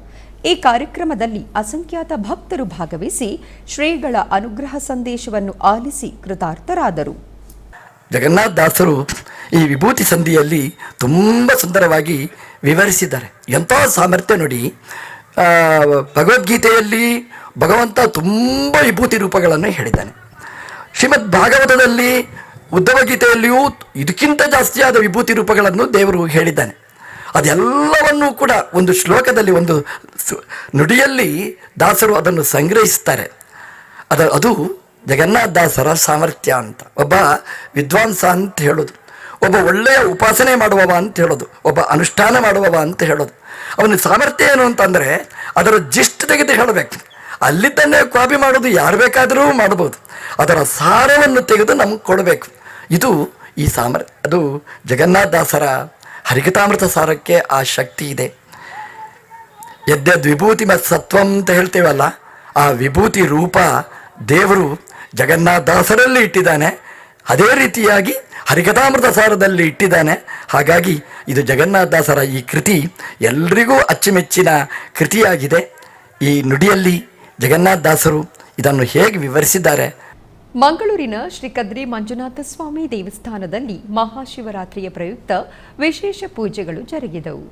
ಈ ಕಾರ್ಯಕ್ರಮದಲ್ಲಿ ಅಸಂಖ್ಯಾತ ಭಕ್ತರು ಭಾಗವಹಿಸಿ ಶ್ರೀಗಳ ಅನುಗ್ರಹ ಸಂದೇಶವನ್ನು ಆಲಿಸಿ ಕೃತಾರ್ಥರಾದರು. ಜಗನ್ನಾಥ ದಾಸರು ಈ ವಿಭೂತಿ ಸಂಧಿಯಲ್ಲಿ ತುಂಬ ಸುಂದರವಾಗಿ ವಿವರಿಸಿದ್ದಾರೆ. ಎಂಥ ಸಾಮರ್ಥ್ಯ ನೋಡಿ. ಭಗವದ್ಗೀತೆಯಲ್ಲಿ ಭಗವಂತ ತುಂಬ ವಿಭೂತಿ ರೂಪಗಳನ್ನು ಹೇಳಿದ್ದಾನೆ. ಶ್ರೀಮದ್ ಭಾಗವತದಲ್ಲಿ ಉದ್ಧವ ಗೀತೆಯಲ್ಲಿಯೂ ಇದಕ್ಕಿಂತ ಜಾಸ್ತಿಯಾದ ವಿಭೂತಿ ರೂಪಗಳನ್ನು ದೇವರು ಹೇಳಿದ್ದಾನೆ. ಅದೆಲ್ಲವನ್ನೂ ಕೂಡ ಒಂದು ಶ್ಲೋಕದಲ್ಲಿ, ಒಂದು ನುಡಿಯಲ್ಲಿ ದಾಸರು ಅದನ್ನು ಸಂಗ್ರಹಿಸ್ತಾರೆ. ಅದು ಜಗನ್ನಾಥ ದಾಸರ ಸಾಮರ್ಥ್ಯ ಅಂತ. ಒಬ್ಬ ವಿದ್ವಾಂಸ ಅಂತ ಹೇಳೋದು, ಒಬ್ಬ ಒಳ್ಳೆಯ ಉಪಾಸನೆ ಮಾಡುವವ ಅಂತ ಹೇಳೋದು, ಒಬ್ಬ ಅನುಷ್ಠಾನ ಮಾಡುವವ ಅಂತ ಹೇಳೋದು. ಅವನ ಸಾಮರ್ಥ್ಯ ಏನು ಅಂತಂದರೆ ಅದರ ಜಿಸ್ಟ್ ತೆಗೆದು ಹೇಳಬೇಕು. ಅಲ್ಲಿದ್ದನ್ನೇ ಕಾಪಿ ಮಾಡೋದು ಯಾರು ಬೇಕಾದರೂ ಮಾಡ್ಬೋದು. ಅದರ ಸಾರವನ್ನು ತೆಗೆದು ನಮಗೆ ಕೊಡಬೇಕು. ಇದು ಈ ಅದು ಜಗನ್ನಾಥ ದಾಸರ ಹರಿಕಥಾಮೃತ ಸಾರಕ್ಕೆ ಆ ಶಕ್ತಿ ಇದೆ. ಯದ್ಯದ್ ವಿಭೂತಿ ಮತ್ತು ಸತ್ವಂ ಅಂತ ಹೇಳ್ತೇವಲ್ಲ, ಆ ವಿಭೂತಿ ರೂಪ ದೇವರು ಜಗನ್ನಾಥ ದಾಸರಲ್ಲಿ ಇಟ್ಟಿದ್ದಾನೆ. ಅದೇ ರೀತಿಯಾಗಿ ಹರಿಕಥಾಮೃತ ಸಾರದಲ್ಲಿ ಇಟ್ಟಿದ್ದಾನೆ. ಹಾಗಾಗಿ ಇದು ಜಗನ್ನಾಥ ದಾಸರ ಈ ಕೃತಿ ಎಲ್ರಿಗೂ ಅಚ್ಚುಮೆಚ್ಚಿನ ಕೃತಿಯಾಗಿದೆ. ಈ ನುಡಿಯಲ್ಲಿ ಜಗನ್ನಾಥ ದಾಸರು ಇದನ್ನು ಹೇಗೆ ವಿವರಿಸಿದ್ದಾರೆ. ಮಂಗಳೂರಿನ ಶ್ರೀ ಕದ್ರಿ ಮಂಜುನಾಥ ಸ್ವಾಮಿ ದೇವಸ್ಥಾನದಲ್ಲಿ ಮಹಾಶಿವರಾತ್ರಿಯ ಪ್ರಯುಕ್ತ ವಿಶೇಷ ಪೂಜೆಗಳು ಜರುಗಿದವು.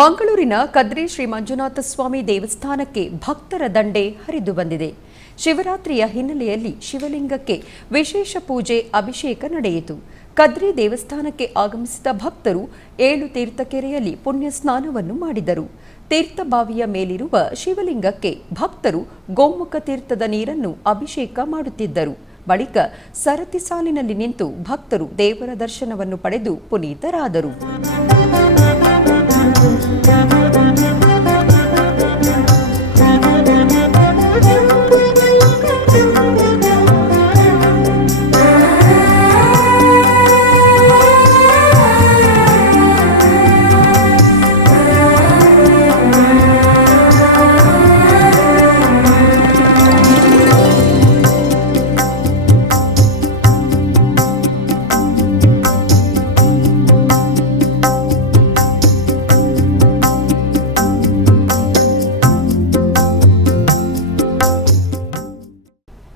ಮಂಗಳೂರಿನ ಕದ್ರಿ ಶ್ರೀ ಮಂಜುನಾಥ ಸ್ವಾಮಿ ದೇವಸ್ಥಾನಕ್ಕೆ ಭಕ್ತರ ದಂಡೆ ಹರಿದು ಬಂದಿದೆ. ಶಿವರಾತ್ರಿಯ ಹಿನ್ನೆಲೆಯಲ್ಲಿ ಶಿವಲಿಂಗಕ್ಕೆ ವಿಶೇಷ ಪೂಜೆ, ಅಭಿಷೇಕ ನಡೆಯಿತು. ಕದ್ರಿ ದೇವಸ್ಥಾನಕ್ಕೆ ಆಗಮಿಸಿದ ಭಕ್ತರು 7 ತೀರ್ಥಕೆರೆಯಲ್ಲಿ ಪುಣ್ಯ ಸ್ನಾನವನ್ನು ಮಾಡಿದರು. ತೀರ್ಥಬಾವಿಯ ಮೇಲಿರುವ ಶಿವಲಿಂಗಕ್ಕೆ ಭಕ್ತರು ಗೋಮುಖ ತೀರ್ಥದ ನೀರನ್ನು ಅಭಿಷೇಕ ಮಾಡುತ್ತಿದ್ದರು. ಬಳಿಕ ಸರತಿ ಸಾಲಿನಲ್ಲಿ ನಿಂತು ಭಕ್ತರು ದೇವರ ದರ್ಶನವನ್ನು ಪಡೆದು ಪುನೀತರಾದರು.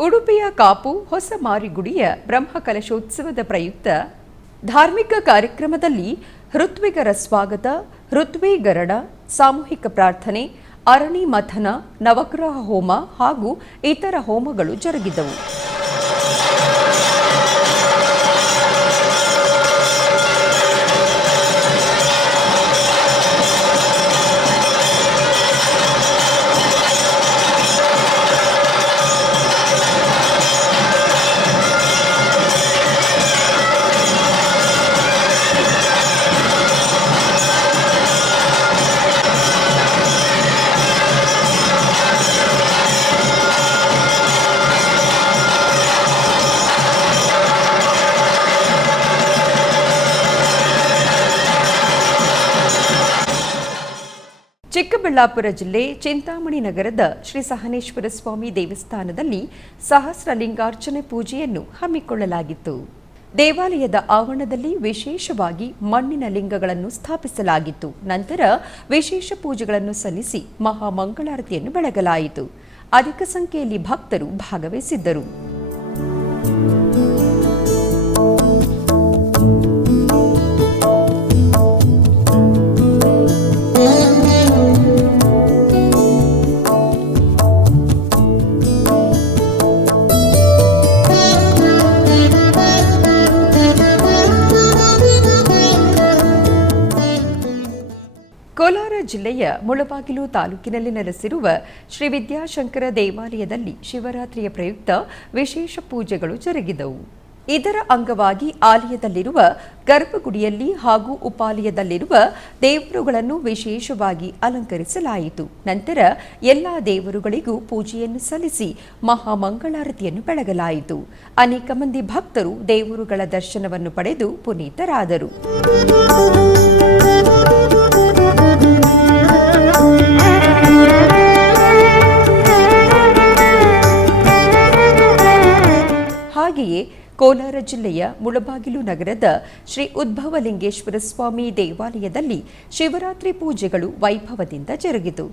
ಉಡುಪಿಯ ಕಾಪು ಹೊಸ ಮಾರಿಗುಡಿಯ ಬ್ರಹ್ಮಕಲಶೋತ್ಸವದ ಪ್ರಯುಕ್ತ ಧಾರ್ಮಿಕ ಕಾರ್ಯಕ್ರಮದಲ್ಲಿ ಋತ್ವಿಗರ ಸ್ವಾಗತ, ಋತ್ವೀಗರಣ, ಸಾಮೂಹಿಕ ಪ್ರಾರ್ಥನೆ, ಅರಣಿ ಮಥನ, ನವಗ್ರಹ ಹೋಮ ಹಾಗೂ ಇತರ ಹೋಮಗಳು ಜರುಗಿದವು. ಚಿಕ್ಕಬಳ್ಳಾಪುರ ಜಿಲ್ಲೆ ಚಿಂತಾಮಣಿ ನಗರದ ಶ್ರೀ ಸಹನೇಶ್ವರ ಸ್ವಾಮಿ ದೇವಸ್ಥಾನದಲ್ಲಿ ಸಹಸ್ರಲಿಂಗಾರ್ಚನೆ ಪೂಜೆಯನ್ನು ಹಮ್ಮಿಕೊಳ್ಳಲಾಗಿತ್ತು. ದೇವಾಲಯದ ಆವರಣದಲ್ಲಿ ವಿಶೇಷವಾಗಿ ಮಣ್ಣಿನ ಲಿಂಗಗಳನ್ನು ಸ್ಥಾಪಿಸಲಾಗಿತ್ತು. ನಂತರ ವಿಶೇಷ ಪೂಜೆಗಳನ್ನು ಸಲ್ಲಿಸಿ ಮಹಾಮಂಗಳಾರತಿಯನ್ನು ಬೆಳಗಲಾಯಿತು. ಅಧಿಕ ಸಂಖ್ಯೆಯಲ್ಲಿ ಭಕ್ತರು ಭಾಗವಹಿಸಿದ್ದರು. ಕೋಲಾರ ಜಿಲ್ಲೆಯ ಮುಳಬಾಗಿಲು ತಾಲೂಕಿನಲ್ಲಿ ನೆಲೆಸಿರುವ ಶ್ರೀ ವಿದ್ಯಾಶಂಕರ ದೇವಾಲಯದಲ್ಲಿ ಶಿವರಾತ್ರಿಯ ಪ್ರಯುಕ್ತ ವಿಶೇಷ ಪೂಜೆಗಳು ಜರುಗಿದವು. ಇದರ ಅಂಗವಾಗಿ ಆಲಯದಲ್ಲಿರುವ ಗರ್ಭಗುಡಿಯಲ್ಲಿ ಹಾಗೂ ಉಪಾಲಯದಲ್ಲಿರುವ ದೇವರುಗಳನ್ನು ವಿಶೇಷವಾಗಿ ಅಲಂಕರಿಸಲಾಯಿತು. ನಂತರ ಎಲ್ಲ ದೇವರುಗಳಿಗೂ ಪೂಜೆಯನ್ನು ಸಲ್ಲಿಸಿ ಮಹಾಮಂಗಳಾರತಿಯನ್ನು ಬೆಳಗಲಾಯಿತು. ಅನೇಕ ಮಂದಿ ಭಕ್ತರು ದೇವರುಗಳ ದರ್ಶನವನ್ನು ಪಡೆದು ಪುನೀತರಾದರು. ಹಾಗೆಯೇ ಕೋಲಾರ ಜಿಲ್ಲೆಯ ಮುಳಬಾಗಿಲು ನಗರದ ಶ್ರೀ ಉದ್ಭವಲಿಂಗೇಶ್ವರ ಸ್ವಾಮಿ ದೇವಾಲಯದಲ್ಲಿ ಶಿವರಾತ್ರಿ ಪೂಜೆಗಳು ವೈಭವದಿಂದ ಜರುಗಿತು.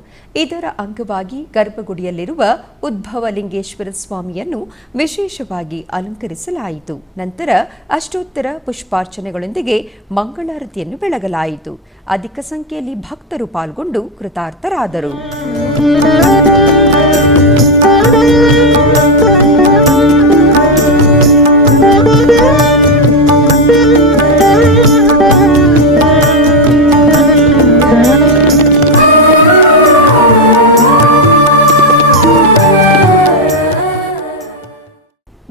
ಇದರ ಅಂಗವಾಗಿ ಗರ್ಭಗುಡಿಯಲ್ಲಿರುವ ಉದ್ಭವಲಿಂಗೇಶ್ವರ ಸ್ವಾಮಿಯನ್ನು ವಿಶೇಷವಾಗಿ ಅಲಂಕರಿಸಲಾಯಿತು. ನಂತರ ಅಷ್ಟೋತ್ತರ ಪುಷ್ಪಾರ್ಚನೆಗಳೊಂದಿಗೆ ಮಂಗಳಾರತಿಯನ್ನು ಬೆಳಗಲಾಯಿತು. ಅಧಿಕ ಸಂಖ್ಯೆಯಲ್ಲಿ ಭಕ್ತರು ಪಾಲ್ಗೊಂಡು ಕೃತಾರ್ಥರಾದರು.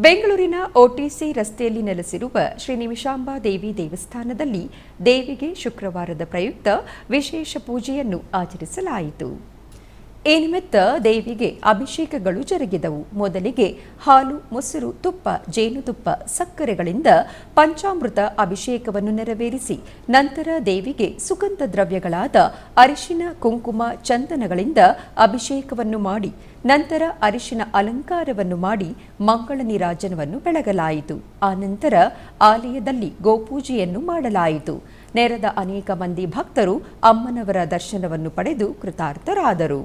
ಬೆಂಗಳೂರಿನ ಒಟಿಸಿ ರಸ್ತೆಯಲ್ಲಿ ನೆಲೆಸಿರುವ ಶ್ರೀ ನಿಮಿಷಾಂಬಾ ದೇವಿ ದೇವಸ್ಥಾನದಲ್ಲಿ ದೇವಿಗೆ ಶುಕ್ರವಾರದ ಪ್ರಯುಕ್ತ ವಿಶೇಷ ಪೂಜೆಯನ್ನು ಆಚರಿಸಲಾಯಿತು. ಈ ನಿಮಿತ್ತ ದೇವಿಗೆ ಅಭಿಷೇಕಗಳು ಜರುಗಿದವು. ಮೊದಲಿಗೆ ಹಾಲು, ಮೊಸರು, ತುಪ್ಪ, ಜೇನುತುಪ್ಪ, ಸಕ್ಕರೆಗಳಿಂದ ಪಂಚಾಮೃತ ಅಭಿಷೇಕವನ್ನು ನೆರವೇರಿಸಿ ನಂತರ ದೇವಿಗೆ ಸುಗಂಧ ದ್ರವ್ಯಗಳಾದ ಅರಿಶಿನ, ಕುಂಕುಮ, ಚಂದನಗಳಿಂದ ಅಭಿಷೇಕವನ್ನು ಮಾಡಿ ನಂತರ ಅರಿಶಿನ ಅಲಂಕಾರವನ್ನು ಮಾಡಿ ಮಂಗಳ ನೀರಾಜನವನ್ನು ಬೆಳಗಲಾಯಿತು. ಆನಂತರ ಆಲಯದಲ್ಲಿ ಗೋಪೂಜೆಯನ್ನು ಮಾಡಲಾಯಿತು. ನೆರೆದ ಅನೇಕ ಮಂದಿ ಭಕ್ತರು ಅಮ್ಮನವರ ದರ್ಶನವನ್ನು ಪಡೆದು ಕೃತಾರ್ಥರಾದರು.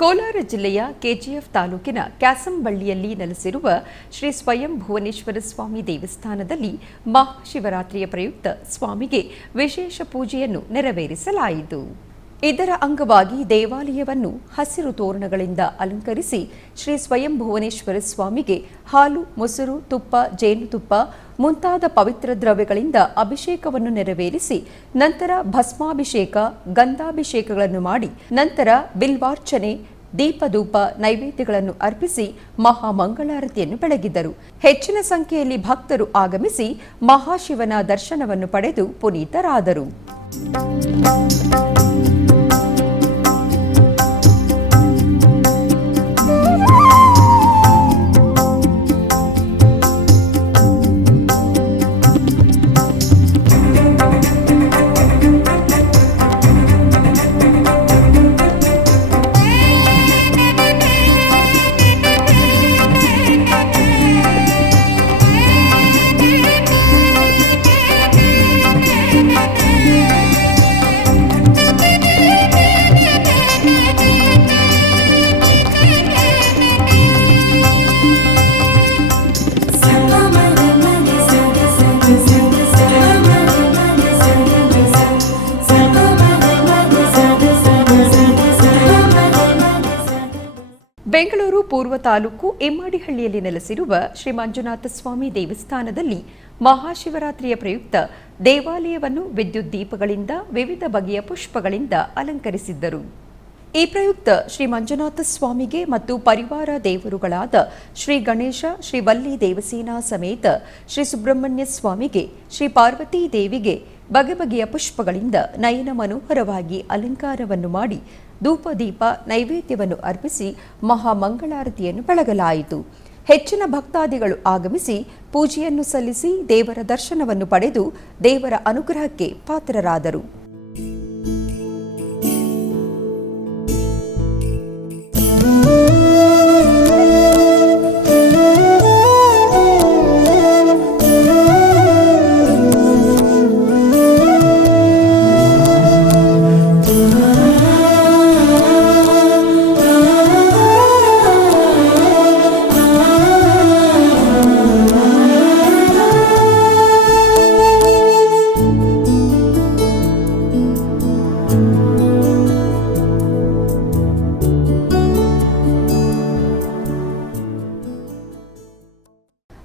ಕೋಲಾರ ಜಿಲ್ಲೆಯ ಕೆಜಿಎಫ್ ತಾಲೂಕಿನ ಕ್ಯಾಸಂಬಳ್ಳಿಯಲ್ಲಿ ನೆಲೆಸಿರುವ ಶ್ರೀ ಸ್ವಯಂ ಭುವನೇಶ್ವರ ಸ್ವಾಮಿ ದೇವಸ್ಥಾನದಲ್ಲಿ ಮಹಾಶಿವರಾತ್ರಿಯ ಪ್ರಯುಕ್ತ ಸ್ವಾಮಿಗೆ ವಿಶೇಷ ಪೂಜೆಯನ್ನು ನೆರವೇರಿಸಲಾಯಿತು. ಇದರ ಅಂಗವಾಗಿ ದೇವಾಲಯವನ್ನು ಹಸಿರು ತೋರಣಗಳಿಂದ ಅಲಂಕರಿಸಿ ಶ್ರೀ ಸ್ವಯಂ ಭುವನೇಶ್ವರ ಸ್ವಾಮಿಗೆ ಹಾಲು, ಮೊಸರು, ತುಪ್ಪ, ಜೇನುತುಪ್ಪ ಮುಂತಾದ ಪವಿತ್ರ ದ್ರವ್ಯಗಳಿಂದ ಅಭಿಷೇಕವನ್ನು ನೆರವೇರಿಸಿ ನಂತರ ಭಸ್ಮಾಭಿಷೇಕ, ಗಂಧಾಭಿಷೇಕಗಳನ್ನು ಮಾಡಿ ನಂತರ ಬಿಲ್ವಾರ್ಚನೆ, ದೀಪಧೂಪ ನೈವೇದ್ಯಗಳನ್ನು ಅರ್ಪಿಸಿ ಮಹಾಮಂಗಳಾರತಿಯನ್ನು ಬೆಳಗಿದರು. ಹೆಚ್ಚಿನ ಸಂಖ್ಯೆಯಲ್ಲಿ ಭಕ್ತರು ಆಗಮಿಸಿ ಮಹಾಶಿವನ ದರ್ಶನವನ್ನು ಪಡೆದು ಪುನೀತರಾದರು. ಬೆಂಗಳೂರು ಪೂರ್ವ ತಾಲೂಕು ಇಮ್ಮಡಿಹಳ್ಳಿಯಲ್ಲಿ ನೆಲೆಸಿರುವ ಶ್ರೀ ಮಂಜುನಾಥ ಸ್ವಾಮಿ ದೇವಸ್ಥಾನದಲ್ಲಿ ಮಹಾಶಿವರಾತ್ರಿಯ ಪ್ರಯುಕ್ತ ದೇವಾಲಯವನ್ನು ವಿದ್ಯುತ್ ದೀಪಗಳಿಂದ, ವಿವಿಧ ಬಗೆಯ ಪುಷ್ಪಗಳಿಂದ ಅಲಂಕರಿಸಿದ್ದರು. ಈ ಪ್ರಯುಕ್ತ ಶ್ರೀ ಮಂಜುನಾಥ ಸ್ವಾಮಿಗೆ ಮತ್ತು ಪರಿವಾರ ದೇವರುಗಳಾದ ಶ್ರೀ ಗಣೇಶ, ಶ್ರೀ ವಲ್ಲಿ ದೇವಸೇನಾ ಸಮೇತ ಶ್ರೀ ಸುಬ್ರಹ್ಮಣ್ಯ ಸ್ವಾಮಿಗೆ, ಶ್ರೀ ಪಾರ್ವತೀ ದೇವಿಗೆ ಬಗೆ ಬಗೆಯ ಪುಷ್ಪಗಳಿಂದ ನಯನ ಮನೋಹರವಾಗಿ ಅಲಂಕಾರವನ್ನು ಮಾಡಿ ಧೂಪ ದೀಪ ನೈವೇದ್ಯವನ್ನು ಅರ್ಪಿಸಿ ಮಹಾಮಂಗಳಾರತಿಯನ್ನು ಬೆಳಗಲಾಯಿತು. ಹೆಚ್ಚಿನ ಭಕ್ತಾದಿಗಳು ಆಗಮಿಸಿ ಪೂಜೆಯನ್ನು ಸಲ್ಲಿಸಿ ದೇವರ ದರ್ಶನವನ್ನು ಪಡೆದು ದೇವರ ಅನುಗ್ರಹಕ್ಕೆ ಪಾತ್ರರಾದರು.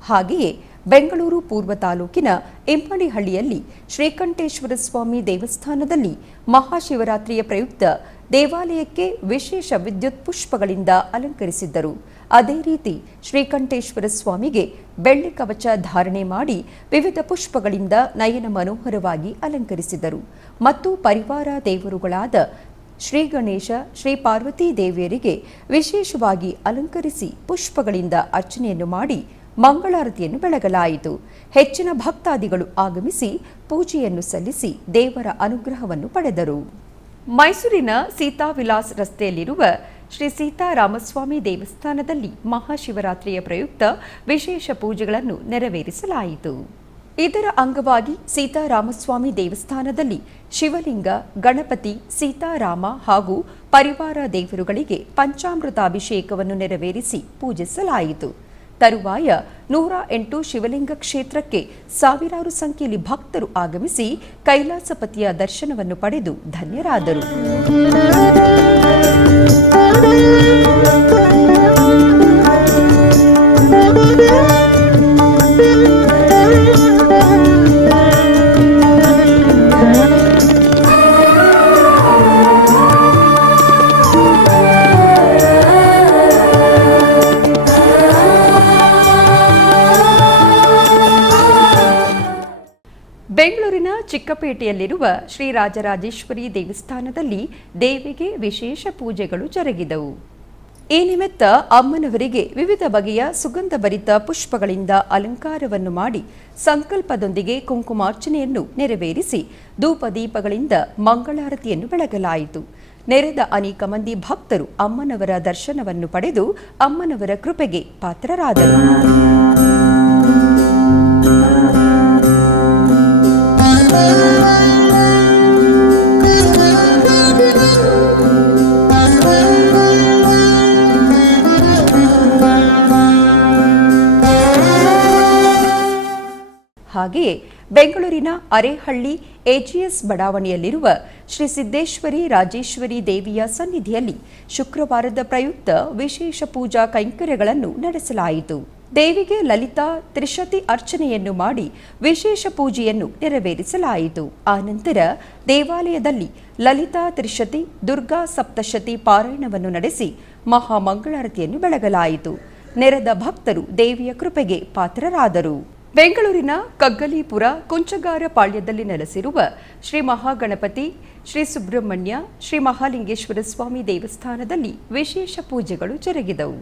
ಹಾಗೆಯೇ ಬೆಂಗಳೂರು ಪೂರ್ವ ತಾಲೂಕಿನ ಇಮ್ಮಡಿಹಳ್ಳಿಯಲ್ಲಿ ಶ್ರೀಕಂಠೇಶ್ವರ ಸ್ವಾಮಿ ದೇವಸ್ಥಾನದಲ್ಲಿ ಮಹಾಶಿವರಾತ್ರಿಯ ಪ್ರಯುಕ್ತ ದೇವಾಲಯಕ್ಕೆ ವಿಶೇಷ ವಿದ್ಯುತ್ ಪುಷ್ಪಗಳಿಂದ ಅಲಂಕರಿಸಿದ್ದರು. ಅದೇ ರೀತಿ ಶ್ರೀಕಂಠೇಶ್ವರ ಸ್ವಾಮಿಗೆ ಬೆಳ್ಳಿ ಕವಚ ಧಾರಣೆ ಮಾಡಿ ವಿವಿಧ ಪುಷ್ಪಗಳಿಂದ ನಯನ ಮನೋಹರವಾಗಿ ಅಲಂಕರಿಸಿದರು. ಮತ್ತು ಪರಿವಾರ ದೇವರುಗಳಾದ ಶ್ರೀ ಗಣೇಶ, ಶ್ರೀ ಪಾರ್ವತೀ ದೇವಿಯರಿಗೆ ವಿಶೇಷವಾಗಿ ಅಲಂಕರಿಸಿ ಪುಷ್ಪಗಳಿಂದ ಅರ್ಚನೆಯನ್ನು ಮಾಡಿ ಮಂಗಳಾರತಿಯನ್ನು ಬೆಳಗಲಾಯಿತು. ಹೆಚ್ಚಿನ ಭಕ್ತಾದಿಗಳು ಆಗಮಿಸಿ ಪೂಜೆಯನ್ನು ಸಲ್ಲಿಸಿ ದೇವರ ಅನುಗ್ರಹವನ್ನು ಪಡೆದರು. ಮೈಸೂರಿನ ಸೀತಾವಿಲಾಸ್ ರಸ್ತೆಯಲ್ಲಿರುವ ಶ್ರೀ ಸೀತಾರಾಮಸ್ವಾಮಿ ದೇವಸ್ಥಾನದಲ್ಲಿ ಮಹಾಶಿವರಾತ್ರಿಯ ಪ್ರಯುಕ್ತ ವಿಶೇಷ ಪೂಜೆಗಳನ್ನು ನೆರವೇರಿಸಲಾಯಿತು. ಇದರ ಅಂಗವಾಗಿ ಸೀತಾರಾಮಸ್ವಾಮಿ ದೇವಸ್ಥಾನದಲ್ಲಿ ಶಿವಲಿಂಗ, ಗಣಪತಿ, ಸೀತಾರಾಮ ಹಾಗೂ ಪರಿವಾರ ದೇವರುಗಳಿಗೆ ಪಂಚಾಮೃತಾಭಿಷೇಕವನ್ನು ನೆರವೇರಿಸಿ ಪೂಜಿಸಲಾಯಿತು. ತರುವಾಯ 108 ಶಿವಲಿಂಗ ಕ್ಷೇತ್ರಕ್ಕೆ ಸಾವಿರಾರು ಸಂಖ್ಯೆಯಲ್ಲಿ ಭಕ್ತರು ಆಗಮಿಸಿ ಕೈಲಾಸಪತಿಯ ದರ್ಶನವನ್ನು ಪಡೆದು ಧನ್ಯರಾದರು. ಬೆಂಗಳೂರಿನ ಚಿಕ್ಕಪೇಟೆಯಲ್ಲಿರುವ ಶ್ರೀ ರಾಜರಾಜೇಶ್ವರಿ ದೇವಸ್ಥಾನದಲ್ಲಿ ದೇವಿಗೆ ವಿಶೇಷ ಪೂಜೆಗಳು ಜರುಗಿದವು. ಈ ನಿಮಿತ್ತ ಅಮ್ಮನವರಿಗೆ ವಿವಿಧ ಬಗೆಯ ಸುಗಂಧಭರಿತ ಪುಷ್ಪಗಳಿಂದ ಅಲಂಕಾರವನ್ನು ಮಾಡಿ ಸಂಕಲ್ಪದೊಂದಿಗೆ ಕುಂಕುಮಾರ್ಚನೆಯನ್ನು ನೆರವೇರಿಸಿ ಧೂಪ ದೀಪಗಳಿಂದ ಮಂಗಳಾರತಿಯನ್ನು ಬೆಳಗಲಾಯಿತು. ನೆರೆದ ಅನೇಕ ಮಂದಿ ಭಕ್ತರು ಅಮ್ಮನವರ ದರ್ಶನವನ್ನು ಪಡೆದು ಅಮ್ಮನವರ ಕೃಪೆಗೆ ಪಾತ್ರರಾದರು. ಹಾಗೆಯೇ ಬೆಂಗಳೂರಿನ ಅರೇಹಳ್ಳಿ ಎಜಿಎಸ್ ಬಡಾವಣೆಯಲ್ಲಿರುವ ಶ್ರೀ ಸಿದ್ದೇಶ್ವರಿ ರಾಜೇಶ್ವರಿ ದೇವಿಯ ಸನ್ನಿಧಿಯಲ್ಲಿ ಶುಕ್ರವಾರದ ಪ್ರಯುಕ್ತ ವಿಶೇಷ ಪೂಜಾ ಕೈಂಕರ್ಯಗಳನ್ನು ನಡೆಸಲಾಯಿತು. ದೇವಿಗೆ ಲಲಿತಾ ತ್ರಿಶತಿ ಅರ್ಚನೆಯನ್ನು ಮಾಡಿ ವಿಶೇಷ ಪೂಜೆಯನ್ನು ನೆರವೇರಿಸಲಾಯಿತು. ಆನಂತರ ದೇವಾಲಯದಲ್ಲಿ ಲಲಿತಾ ತ್ರಿಶತಿ ದುರ್ಗಾ ಸಪ್ತಶತಿ ಪಾರಾಯಣವನ್ನು ನಡೆಸಿ ಮಹಾಮಂಗಳಾರತಿಯನ್ನು ಬೆಳಗಲಾಯಿತು. ನೆರೆದ ಭಕ್ತರು ದೇವಿಯ ಕೃಪೆಗೆ ಪಾತ್ರರಾದರು. ಬೆಂಗಳೂರಿನ ಕಗ್ಗಲೀಪುರ ಕುಂಚಗಾರ ಪಾಳ್ಯದಲ್ಲಿ ನೆಲೆಸಿರುವ ಶ್ರೀ ಮಹಾಗಣಪತಿ, ಶ್ರೀ ಸುಬ್ರಹ್ಮಣ್ಯ, ಶ್ರೀ ಮಹಾಲಿಂಗೇಶ್ವರ ಸ್ವಾಮಿ ದೇವಸ್ಥಾನದಲ್ಲಿ ವಿಶೇಷ ಪೂಜೆಗಳು ಜರುಗಿದವು.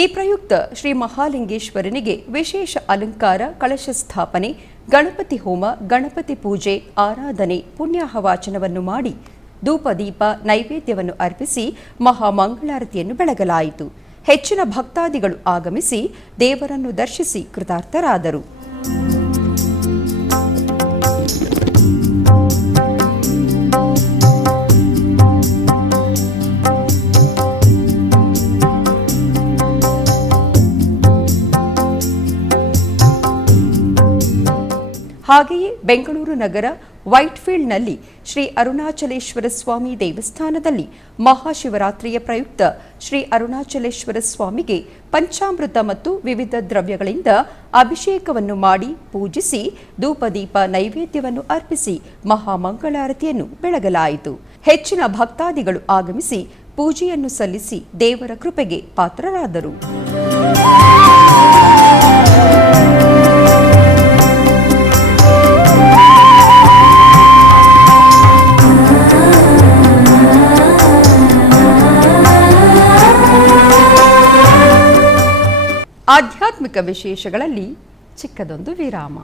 ಈ ಪ್ರಯುಕ್ತ ಶ್ರೀ ಮಹಾಲಿಂಗೇಶ್ವರನಿಗೆ ವಿಶೇಷ ಅಲಂಕಾರ, ಕಳಶ ಸ್ಥಾಪನೆ, ಗಣಪತಿ ಹೋಮ, ಗಣಪತಿ ಪೂಜೆ, ಆರಾಧನೆ, ಪುಣ್ಯಾಹವಾಚನವನ್ನು ಮಾಡಿ ಧೂಪದೀಪ ನೈವೇದ್ಯವನ್ನು ಅರ್ಪಿಸಿ ಮಹಾಮಂಗಳಾರತಿಯನ್ನು ಬೆಳಗಲಾಯಿತು. ಹೆಚ್ಚಿನ ಭಕ್ತಾದಿಗಳು ಆಗಮಿಸಿ ದೇವರನ್ನು ದರ್ಶಿಸಿ ಕೃತಾರ್ಥರಾದರು. ಹಾಗೆಯೇ ಬೆಂಗಳೂರು ನಗರ ವೈಟ್ಫೀಲ್ಡ್ನಲ್ಲಿ ಶ್ರೀ ಅರುಣಾಚಲೇಶ್ವರ ಸ್ವಾಮಿ ದೇವಸ್ಥಾನದಲ್ಲಿ ಮಹಾಶಿವರಾತ್ರಿಯ ಪ್ರಯುಕ್ತ ಶ್ರೀ ಅರುಣಾಚಲೇಶ್ವರ ಸ್ವಾಮಿಗೆ ಪಂಚಾಮೃತ ಮತ್ತು ವಿವಿಧ ದ್ರವ್ಯಗಳಿಂದ ಅಭಿಷೇಕವನ್ನು ಮಾಡಿ ಪೂಜಿಸಿ ಧೂಪದೀಪ ನೈವೇದ್ಯವನ್ನು ಅರ್ಪಿಸಿ ಮಹಾಮಂಗಳಾರತಿಯನ್ನು ಬೆಳಗಲಾಯಿತು. ಹೆಚ್ಚಿನ ಭಕ್ತಾದಿಗಳು ಆಗಮಿಸಿ ಪೂಜೆಯನ್ನು ಸಲ್ಲಿಸಿ ದೇವರ ಕೃಪೆಗೆ ಪಾತ್ರರಾದರು. ಆಧ್ಯಾತ್ಮಿಕ ವಿಶೇಷಗಳಲ್ಲಿ ಚಿಕ್ಕದೊಂದು ವಿರಾಮ.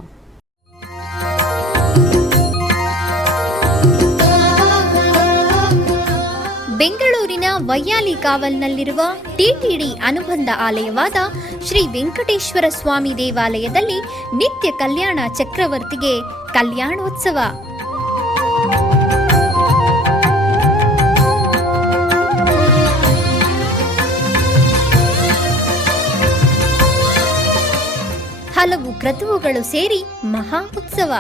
ಬೆಂಗಳೂರಿನ ವೈಯಾಲಿ ಕಾವಲ್ನಲ್ಲಿರುವ ಟಿಟಿಡಿ ಅನುಬಂಧ ಆಲಯವಾದ ಶ್ರೀ ವೆಂಕಟೇಶ್ವರ ಸ್ವಾಮಿ ದೇವಾಲಯದಲ್ಲಿ ನಿತ್ಯ ಕಲ್ಯಾಣ ಚಕ್ರವರ್ತಿಗೆ ಕಲ್ಯಾಣೋತ್ಸವ. ಹಲವು ಕ್ರತುವುಗಳು ಸೇರಿ ಮಹಾ ಉತ್ಸವ.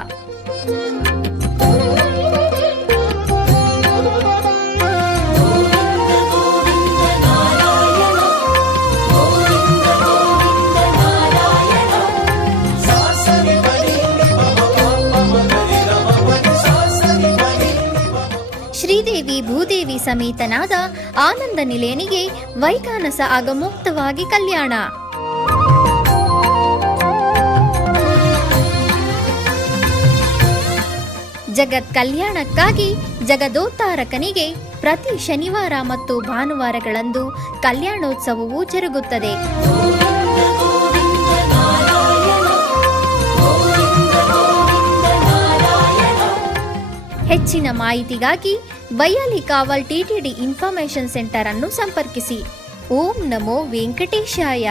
ಶ್ರೀದೇವಿ ಭೂದೇವಿ ಸಮೇತನಾದ ಆನಂದ ನಿಲಯನಿಗೆ ವೈಖಾನಸ ಆಗಮೋಕ್ತವಾಗಿ ಕಲ್ಯಾಣ. ಜಗತ್ ಕಲ್ಯಾಣಕ್ಕಾಗಿ ಜಗದೋತ್ತಾರಕನಿಗೆ ಪ್ರತಿ ಶನಿವಾರ ಮತ್ತು ಭಾನುವಾರಗಳಂದು ಕಲ್ಯಾಣೋತ್ಸವವು ಜರುಗುತ್ತದೆ. ಹೆಚ್ಚಿನ ಮಾಹಿತಿಗಾಗಿ ವೈಯಾಲಿ ಕಾವಲ್ ಟಿಟಿಡಿ ಇನ್ಫಾರ್ಮೇಶನ್ ಸೆಂಟರ್ ಅನ್ನು ಸಂಪರ್ಕಿಸಿ. ಓಂ ನಮೋ ವೆಂಕಟೇಶಾಯ.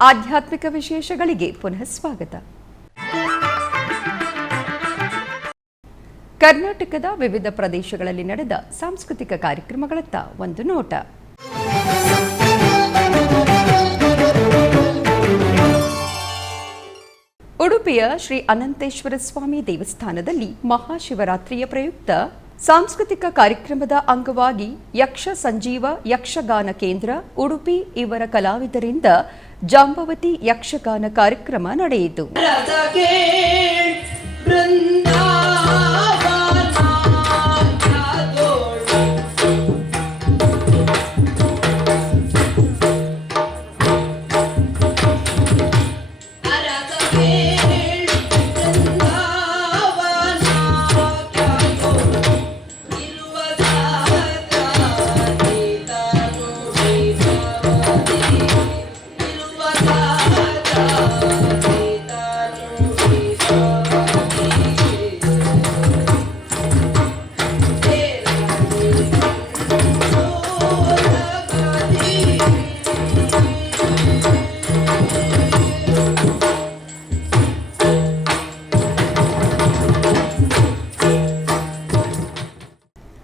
ಆಧ್ಯಾತ್ಮಿಕ ವಿಶೇಷಗಳಿಗೆ ಪುನಃ ಸ್ವಾಗತ. ಕರ್ನಾಟಕದ ವಿವಿಧ ಪ್ರದೇಶಗಳಲ್ಲಿ ನಡೆದ ಸಾಂಸ್ಕೃತಿಕ ಕಾರ್ಯಕ್ರಮಗಳತ್ತ ಒಂದು ನೋಟ. ಉಡುಪಿಯ ಶ್ರೀ ಅನಂತೇಶ್ವರ ಸ್ವಾಮಿ ದೇವಸ್ಥಾನದಲ್ಲಿ ಮಹಾಶಿವರಾತ್ರಿಯ ಪ್ರಯುಕ್ತ ಸಾಂಸ್ಕೃತಿಕ ಕಾರ್ಯಕ್ರಮದ ಅಂಗವಾಗಿ ಯಕ್ಷ ಸಂಜೀವ ಯಕ್ಷಗಾನ ಕೇಂದ್ರ ಉಡುಪಿ ಇವರ ಕಲಾವಿದರಿಂದ ಜಾಂಬವತಿ ಯಕ್ಷಗಾನ ಕಾರ್ಯಕ್ರಮ ನಡೆಯಿತು.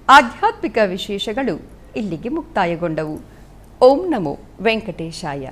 ಆಧ್ಯಾತ್ಮಿಕ ವಿಶೇಷಗಳು ಇಲ್ಲಿಗೆ ಮುಕ್ತಾಯಗೊಂಡವು. ಓಂ ನಮೋ ವೆಂಕಟೇಶಾಯ.